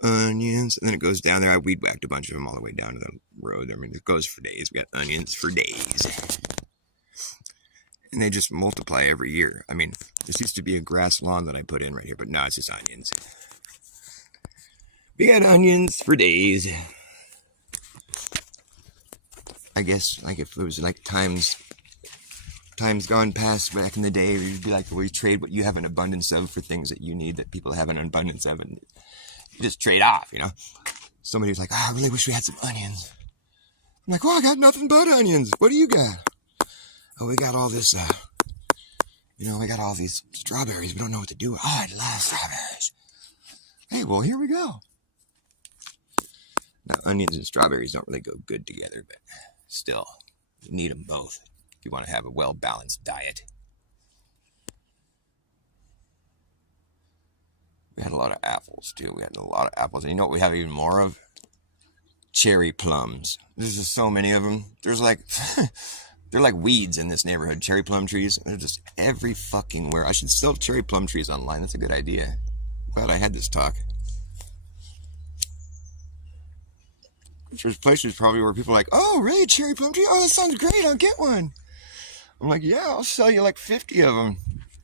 Onions, and then it goes down there. I weed whacked a bunch of them all the way down to the road. I mean, it goes for days. We got onions for days. And they just multiply every year. I mean, this used to be a grass lawn that I put in right here, but now it's just onions. We got onions for days. I guess, like if it was like times gone past back in the day, you'd be like, well, you trade what you have an abundance of for things that you need that people have an abundance of, and you just trade off, you know? Somebody was like, oh, I really wish we had some onions. I'm like, well, I got nothing but onions. What do you got? Oh, we got all this, we got all these strawberries. We don't know what to do. Oh, I love strawberries. Hey, well, here we go. Now, onions and strawberries don't really go good together, but still, you need them both if you want to have a well-balanced diet. We had a lot of apples, too. We had a lot of apples. And you know what we have even more of? Cherry plums. There's just so many of them. There's like... They're like weeds in this neighborhood, cherry plum trees. They're just every fucking where. I should sell cherry plum trees online. That's a good idea. Glad I had this talk. There's places probably where people are like, oh, really, cherry plum tree? Oh, that sounds great. I'll get one. I'm like, yeah, I'll sell you like 50 of them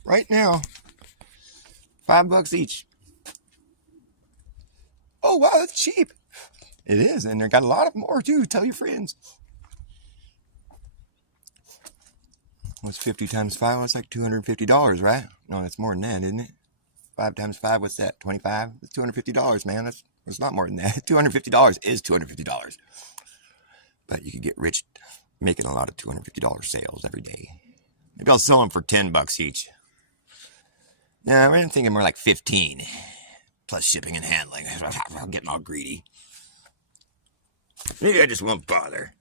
right now. $5 each. Oh, wow, that's cheap. It is, and they got a lot of more, too. Tell your friends. What's 50 times 5? Well, that's like $250, right? No, that's more than that, isn't it? 5 times 5, what's that? 25? That's $250, man. That's a lot more than that. $250 is $250. But you could get rich making a lot of $250 sales every day. Maybe I'll sell them for $10 each. Yeah, I'm thinking more like 15, plus shipping and handling. I'm getting all greedy. Maybe I just won't bother.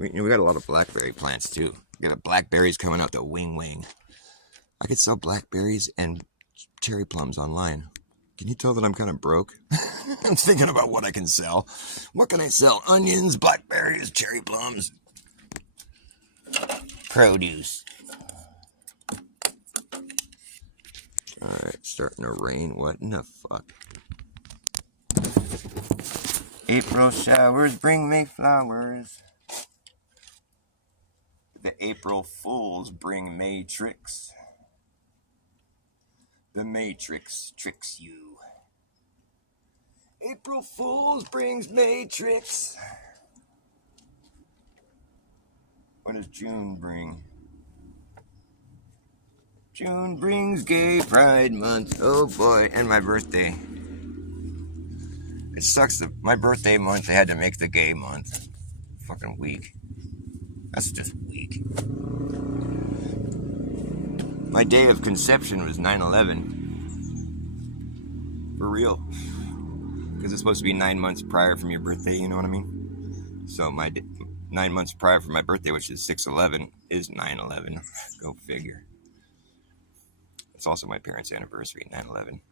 We got a lot of blackberry plants, too. We got blackberries coming out the wing. I could sell blackberries and cherry plums online. Can you tell that I'm kind of broke? I'm thinking about what I can sell. What can I sell? Onions, blackberries, cherry plums. Produce. Alright, starting to rain. What in the fuck? April showers bring me flowers. The April Fools bring May tricks. The Matrix tricks you. April Fools brings May tricks. What does June bring? June brings Gay Pride Month. Oh boy, and my birthday. It sucks that my birthday month, they had to make the gay month. Fucking weak. That's just weak. My day of conception was 9/11. For real. Because it's supposed to be 9 months prior from your birthday, you know what I mean? So 9 months prior from my birthday, which is 6/11, is 9/11. Go figure. It's also my parents' anniversary, 9/11.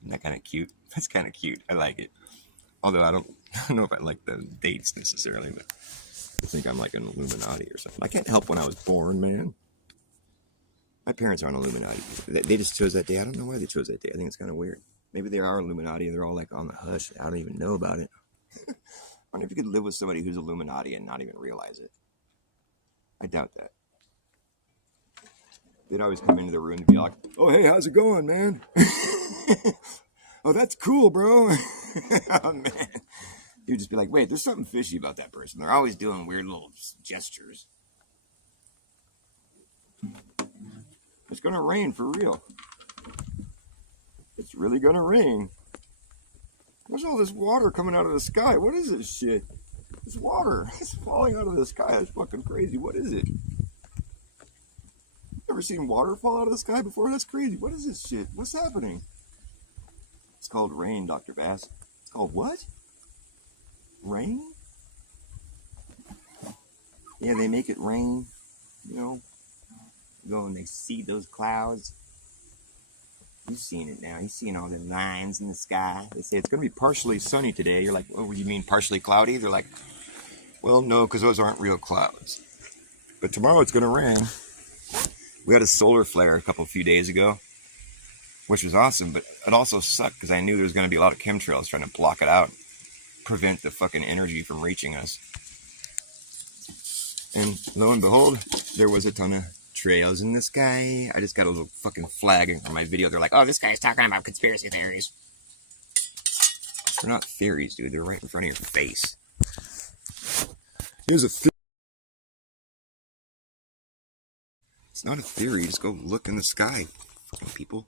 Isn't that kind of cute? That's kind of cute. I like it. Although I don't know if I like the dates necessarily, but I think I'm like an Illuminati or something. I can't help when I was born, man. My parents aren't Illuminati. They just chose that day. I don't know why they chose that day. I think it's kind of weird. Maybe they are Illuminati and they're all like on the hush. I don't even know about it. I wonder if you could live with somebody who's Illuminati and not even realize it. I doubt that. They'd always come into the room and be like, oh, hey, how's it going, man? Oh, that's cool, bro. Oh, man. You'd just be like, wait, there's something fishy about that person. They're always doing weird little gestures. It's going to rain for real. It's really going to rain. Where's all this water coming out of the sky? What is this shit? It's water. It's falling out of the sky. It's fucking crazy. What is it? never seen water fall out of the sky before? That's crazy. What is this shit? What's happening? It's called rain, Dr. Bass. It's called what? Rain? Yeah, they make it rain, you know. Go and they see those clouds. You've seen it now. You've seen all the lines in the sky. They say it's going to be partially sunny today. You're like, oh, you mean partially cloudy? They're like, well, no, because those aren't real clouds. But tomorrow it's going to rain. We had a solar flare a few days ago, which was awesome, but it also sucked because I knew there was going to be a lot of chemtrails trying to block it out, prevent the fucking energy from reaching us. And lo and behold, there was a ton of trails in the sky. I just got a little fucking flag for my video. They're like, oh, this guy's talking about conspiracy theories. They're not theories, dude. They're right in front of your face. Here's a theory. It's not a theory. Just go look in the sky, fucking people.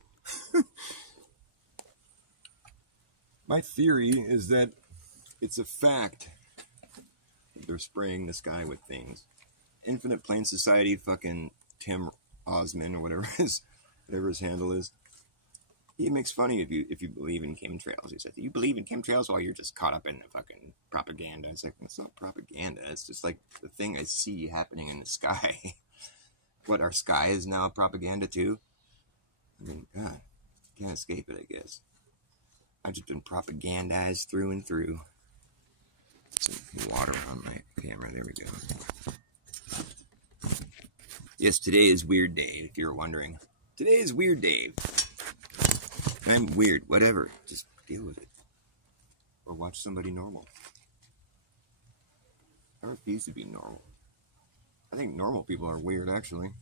My theory is that it's a fact that they're spraying the sky with things. Infinite Plane Society, fucking Tim Osman or whatever his handle is. He makes fun of you if you believe in chemtrails. He said, "Do you believe in chemtrails?" While you're just caught up in the fucking propaganda. It's like, it's not propaganda. It's just like the thing I see happening in the sky. What, our sky is now propaganda too? I mean, God, can't escape it, I guess. I've just been propagandized through and through. Some water on my camera. There we go. Yes, today is Weird Dave, if you're wondering. Today is Weird Dave. I'm weird, whatever. Just deal with it. Or watch somebody normal. I refuse to be normal. I think normal people are weird, actually.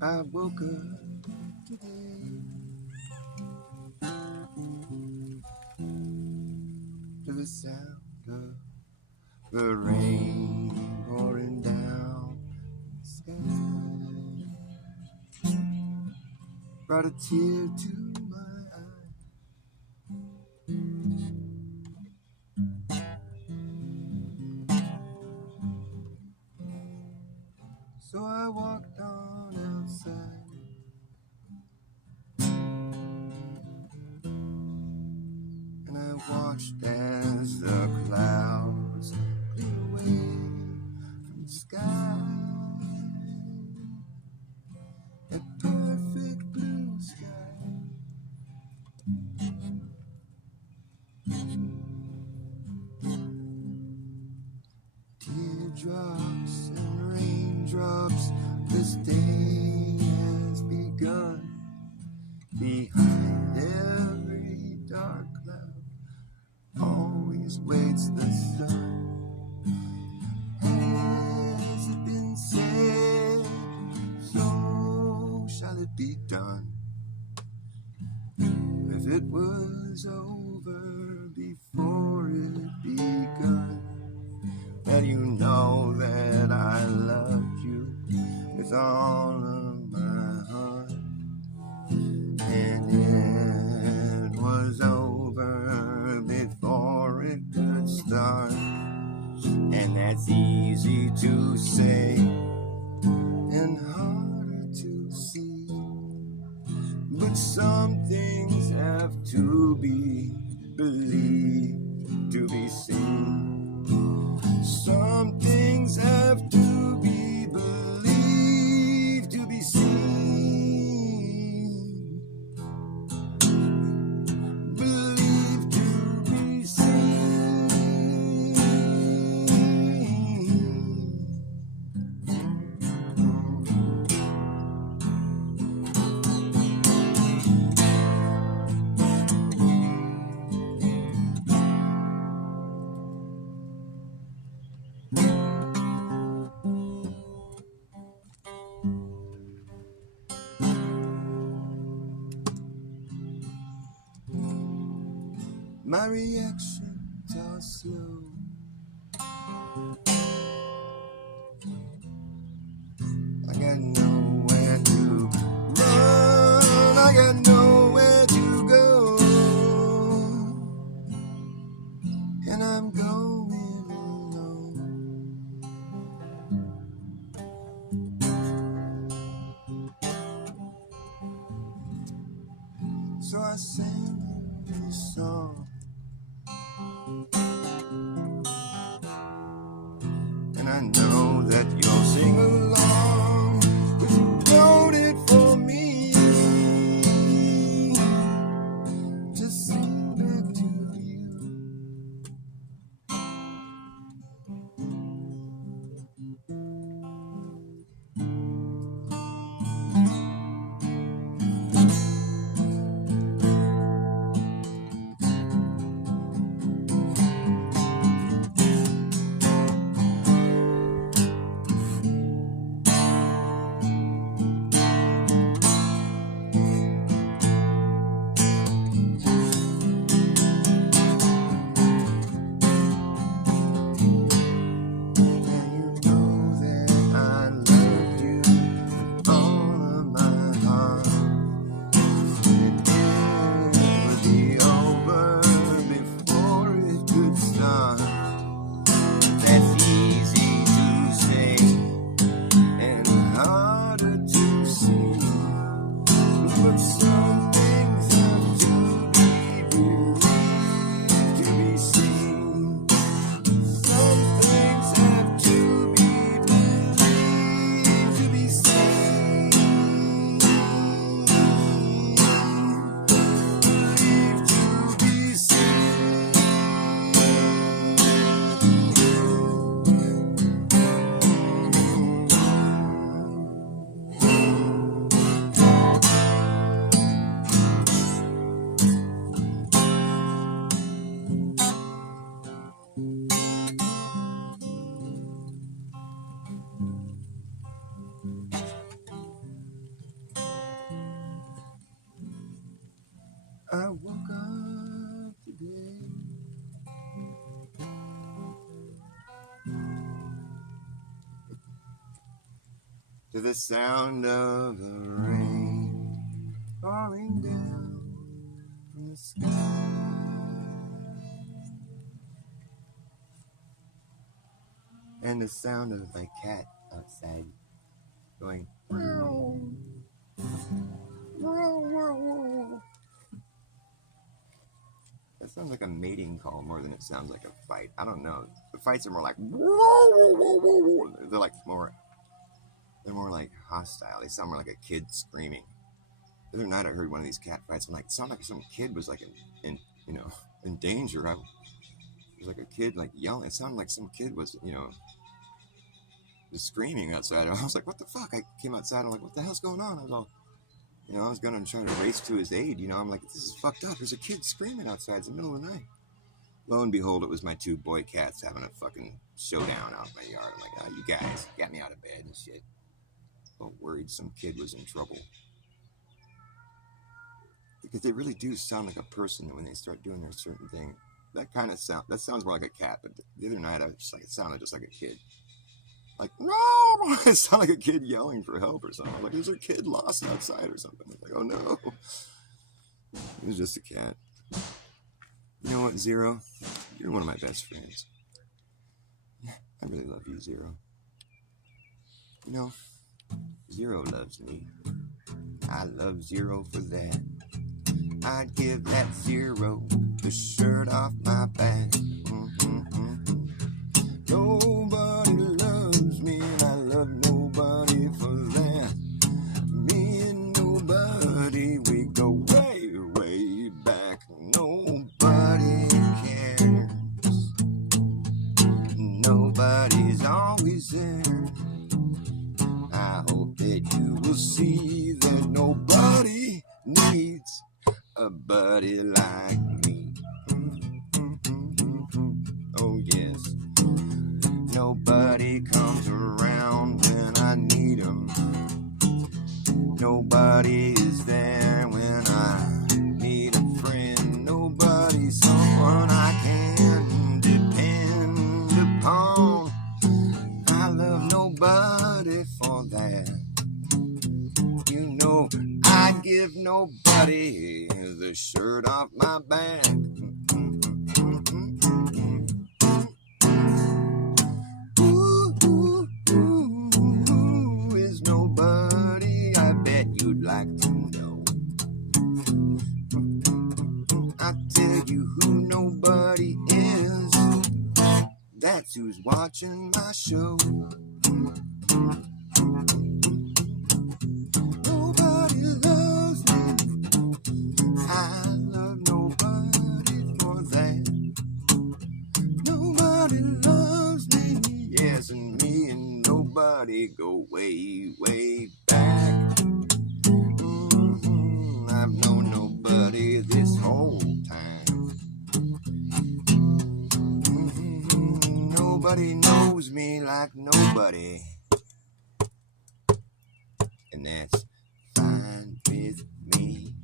I woke up today to the sound of the rain pouring down the sky. Brought a tear to my eye. So I walked on outside, and I watched as the clouds cleared away from the sky. A perfect blue sky. Teardrops and raindrops, this day has begun. Behind every dark cloud always waits the sun. Has it been said, so shall it be done. If it was over before it begun, and you know that I loved you with all of my heart, and it was over before it could start. And that's easy to say and harder to see, but some things have to be believed to be seen. Some things have to be believed to be seen. My reactions are slow. I got nowhere to run, I got nowhere to go, and I'm going alone. So I sing this song, and I know that you'll sing along, 'cause you wrote it for me to sing back to you. I woke up today to the sound of the rain falling down from the sky, and the sound of my cat outside going meow, meow, meow. That sounds like a mating call more than it sounds like a fight. I don't know. The fights are more like they're like more like hostile. They sound more like a kid screaming. The other night I heard one of these cat fights. I'm like, it sounded like some kid was like in danger. It was like a kid like yelling. It sounded like some kid was was screaming outside. I was like, what the fuck? I came outside. I'm like, what the hell's going on? I was all, I was gonna try to race to his aid. I'm like, this is fucked up. There's a kid screaming outside. It's the middle of the night. Lo and behold, it was my two boy cats having a fucking showdown out in my yard. I'm like, oh, you guys got me out of bed and shit. So worried some kid was in trouble. Because they really do sound like a person when they start doing their certain thing. That sounds more like a cat, but the other night it sounded just like a kid. Like, no! It sounded like a kid yelling for help or something. Like, there's a kid lost outside or something. Like, oh no. It was just a cat. You know what, Zero? You're one of my best friends. I really love you, Zero. Zero loves me. I love Zero for that. I'd give that Zero the shirt off my back. Nobody loves me, and I love nobody for that. Me and nobody, we go way, way back. Nobody cares. Nobody's always there. I hope that you will see that nobody needs a buddy like me. Oh yes. Nobody comes around when I need 'em. Nobody is there when I need a friend. Nobody's someone if nobody has a shirt off my back? Ooh, is nobody? I bet you'd like to know. I tell you who nobody is. That's who's watching my show. Nobody loves me. I love nobody for that. Nobody loves me. Yes, and me and nobody go way, way back. I've known nobody this whole time. Nobody knows me like nobody. And that's fine with me.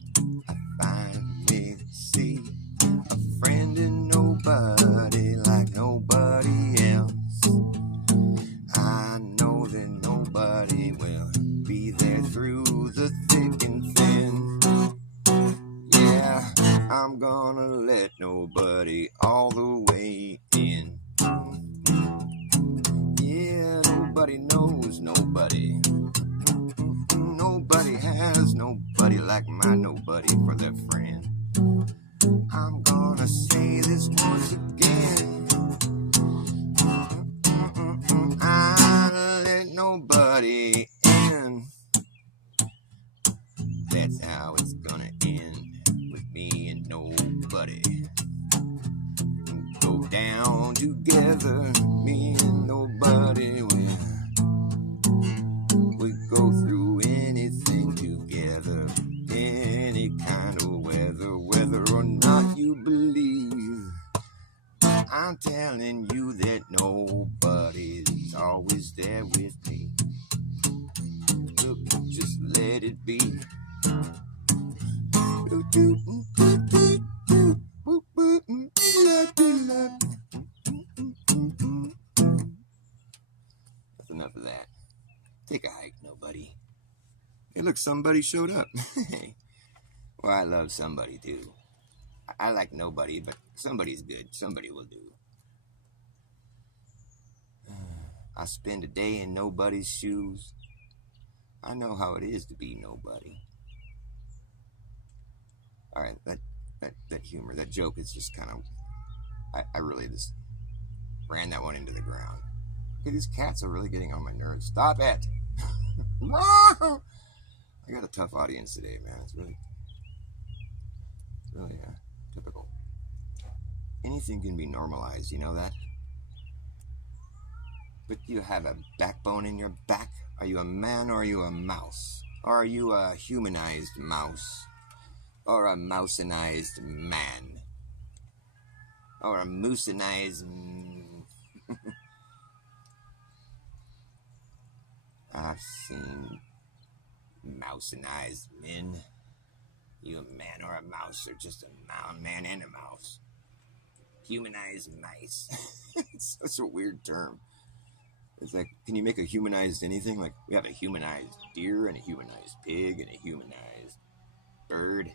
I finally see a friend in nobody like nobody else. I know that nobody will be there through the thick and thin. Yeah, I'm gonna let nobody all the way in. Yeah, nobody knows nobody. Nobody has nobody like my nobody for their friend. I'm gonna say this once again. I let nobody in. That's how it's gonna end with me and nobody. Go down together, me and nobody. We go through anything together, any kind of weather, whether or not you believe. I'm telling you that nobody's always there with me. Look, just let it be. That's enough of that. Take a hike, nobody. Hey, look, somebody showed up. Well, I love somebody too. I like nobody, but somebody's good. Somebody will do. I spend a day in nobody's shoes. I know how it is to be nobody. All right, that humor, that joke is just kind of... I really just ran that one into the ground. Okay, these cats are really getting on my nerves. Stop it! I got a tough audience today, man. It's really typical. Anything can be normalized, you know that? But you have a backbone in your back? Are you a man or are you a mouse? Or are you a humanized mouse? Or a mousinized man? Or a moosinized... I've seen mousinized men. You a man or a mouse, or just a man and a mouse. Humanized mice. It's such a weird term. It's like, can you make a humanized anything? Like, we have a humanized deer, and a humanized pig, and a humanized bird.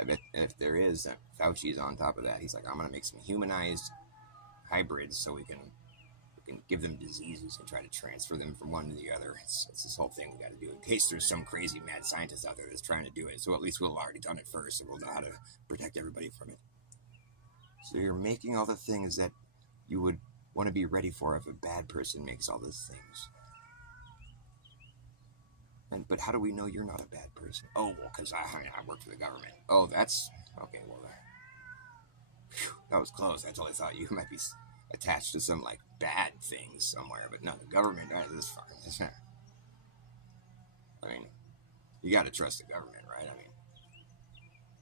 I bet if there is, Fauci's on top of that. He's like, I'm going to make some humanized hybrids so we can give them diseases and try to transfer them from one to the other. It's this whole thing we got to do in case there's some crazy mad scientist out there that's trying to do it. So at least we'll have already done it first, and we'll know how to protect everybody from it. So you're making all the things that you would want to be ready for if a bad person makes all those things. But how do we know you're not a bad person? Oh, well, because I work for the government. Oh, that's... Okay, well, that was close. I totally thought you might be attached to some, like, bad things somewhere. But no, the government... This is fine. I mean, you got to trust the government, right? I mean,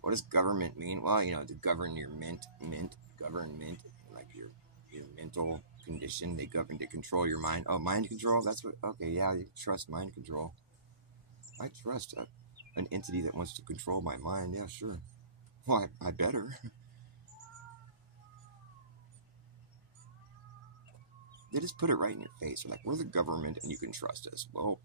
what does government mean? Well, you know, to govern your government, like your mental condition. They govern to control your mind. Oh, mind control? That's what... Okay, yeah, you trust mind control. I trust an entity that wants to control my mind. Yeah, sure. Well, I better. They just put it right in your face. They're like, we're the government and you can trust us. Well,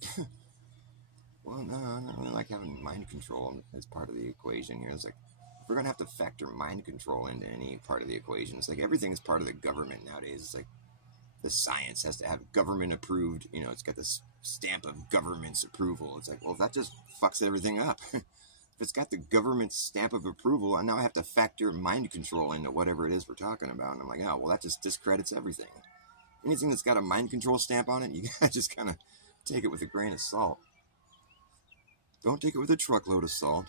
Well, no, I don't really like having mind control as part of the equation here. It's like, if we're going to have to factor mind control into any part of the equation, it's like everything is part of the government nowadays. It's like the science has to have government approved, it's got this stamp of government's approval. It's like, well, that just fucks everything up. If it's got the government stamp of approval, and now I have to factor mind control into whatever it is we're talking about. And I'm like, oh, well, that just discredits everything. Anything that's got a mind control stamp on it, you gotta just kind of take it with a grain of salt. Don't take it with a truckload of salt.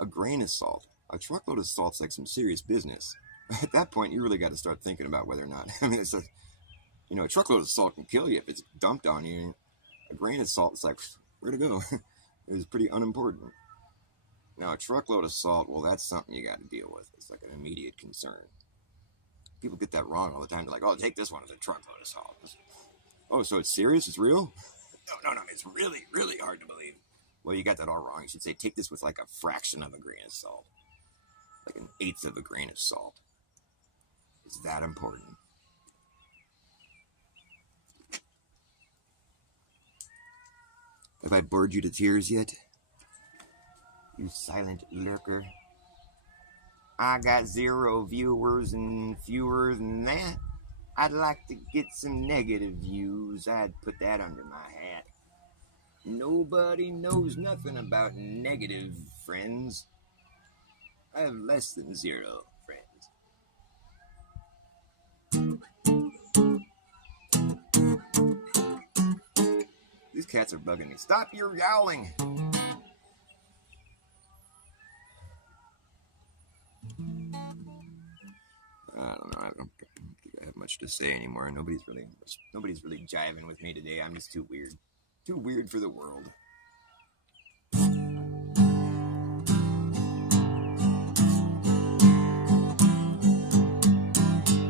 A grain of salt. A truckload of salt's like some serious business. At that point, you really got to start thinking about whether or not. I mean, it's like, a truckload of salt can kill you if it's dumped on you. A grain of salt is like, where to go? It's pretty unimportant. Now, a truckload of salt, well, that's something you got to deal with. It's like an immediate concern. People get that wrong all the time. They're like, oh, take this one as a truckload of salt. Oh, so it's serious? It's real? No. It's really, really hard to believe. Well, you got that all wrong. You should say, take this with like a fraction of a grain of salt. Like an eighth of a grain of salt. It's that important. Have I bored you to tears yet? You silent lurker. I got 0 viewers and fewer than that. I'd like to get some negative views. I'd put that under my hat. Nobody knows nothing about negative friends. I have less than 0 friends. These cats are bugging me. Stop your yowling! I don't know. I don't think I have much to say anymore. Nobody's really jiving with me today. I'm just too weird. Too weird for the world.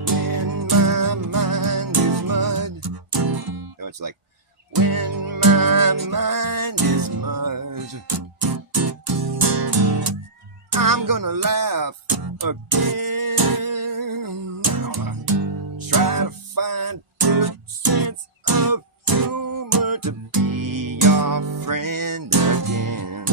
When my mind is mud. No, it's like, when my mind is mud, I'm gonna laugh again. Try to find a sense of humor to be your friend again.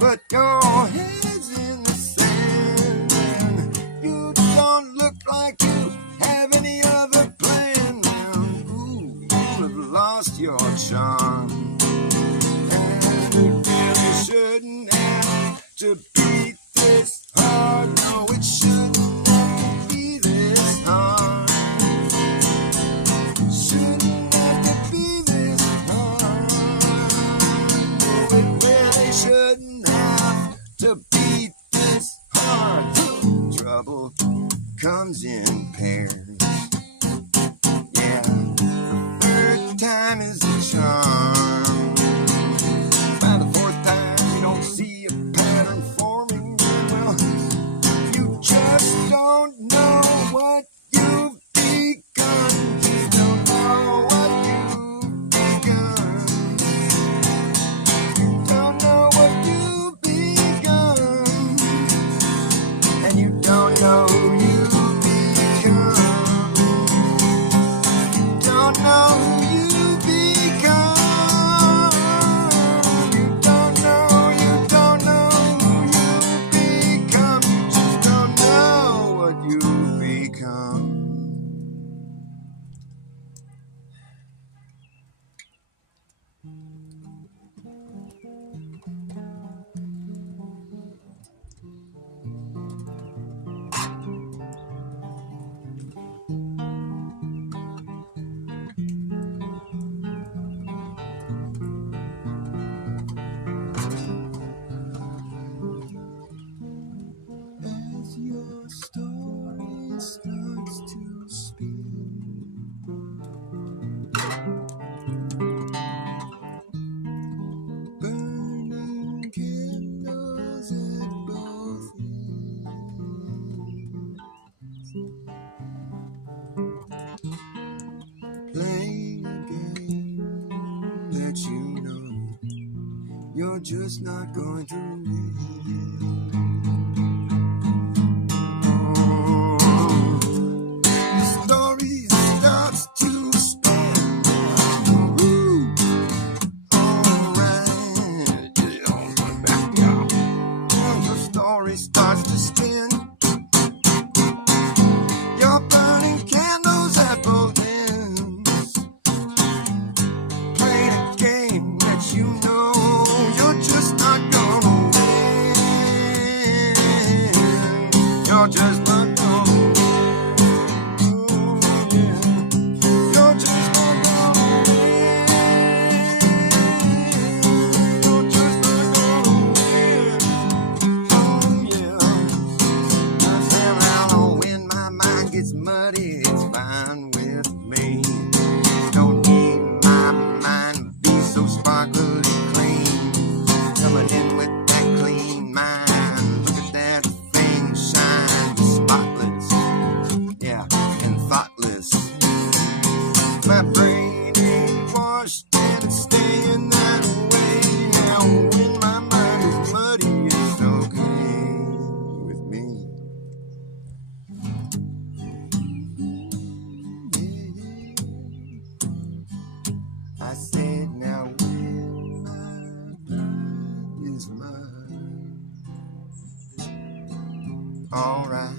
But your head's in the sand, and you don't look like you have any other plan now. Ooh, you have lost your charm, and it really shouldn't have to be this hard. No, it shouldn't have to be this hard. It shouldn't have to be this hard. No, it really shouldn't have to be this hard. Trouble comes in pairs. Yeah, the third time is the charm. By the fourth time, you don't see a pattern forming. Well, you just don't know what you've begun. You don't know what you've begun. You don't know what you've begun. And you don't know who you've become. You don't know who you've become. You don't know who you've become. You just don't know what you've become. As your story starts to spin, burning candles at both ends, playing a game that you know you're just not going to win. Stories My brain ain't washed and it's staying that way. Now when my mind is muddy, it's okay with me. I said, now when my mind is mud, alright.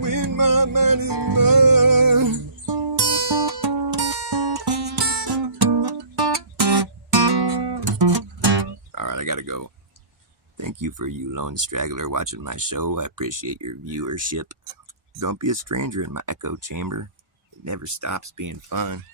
When my mind is mud. Alright, I gotta go. Thank you for you lone straggler watching my show. I appreciate your viewership. Don't be a stranger in my echo chamber. It never stops being fun.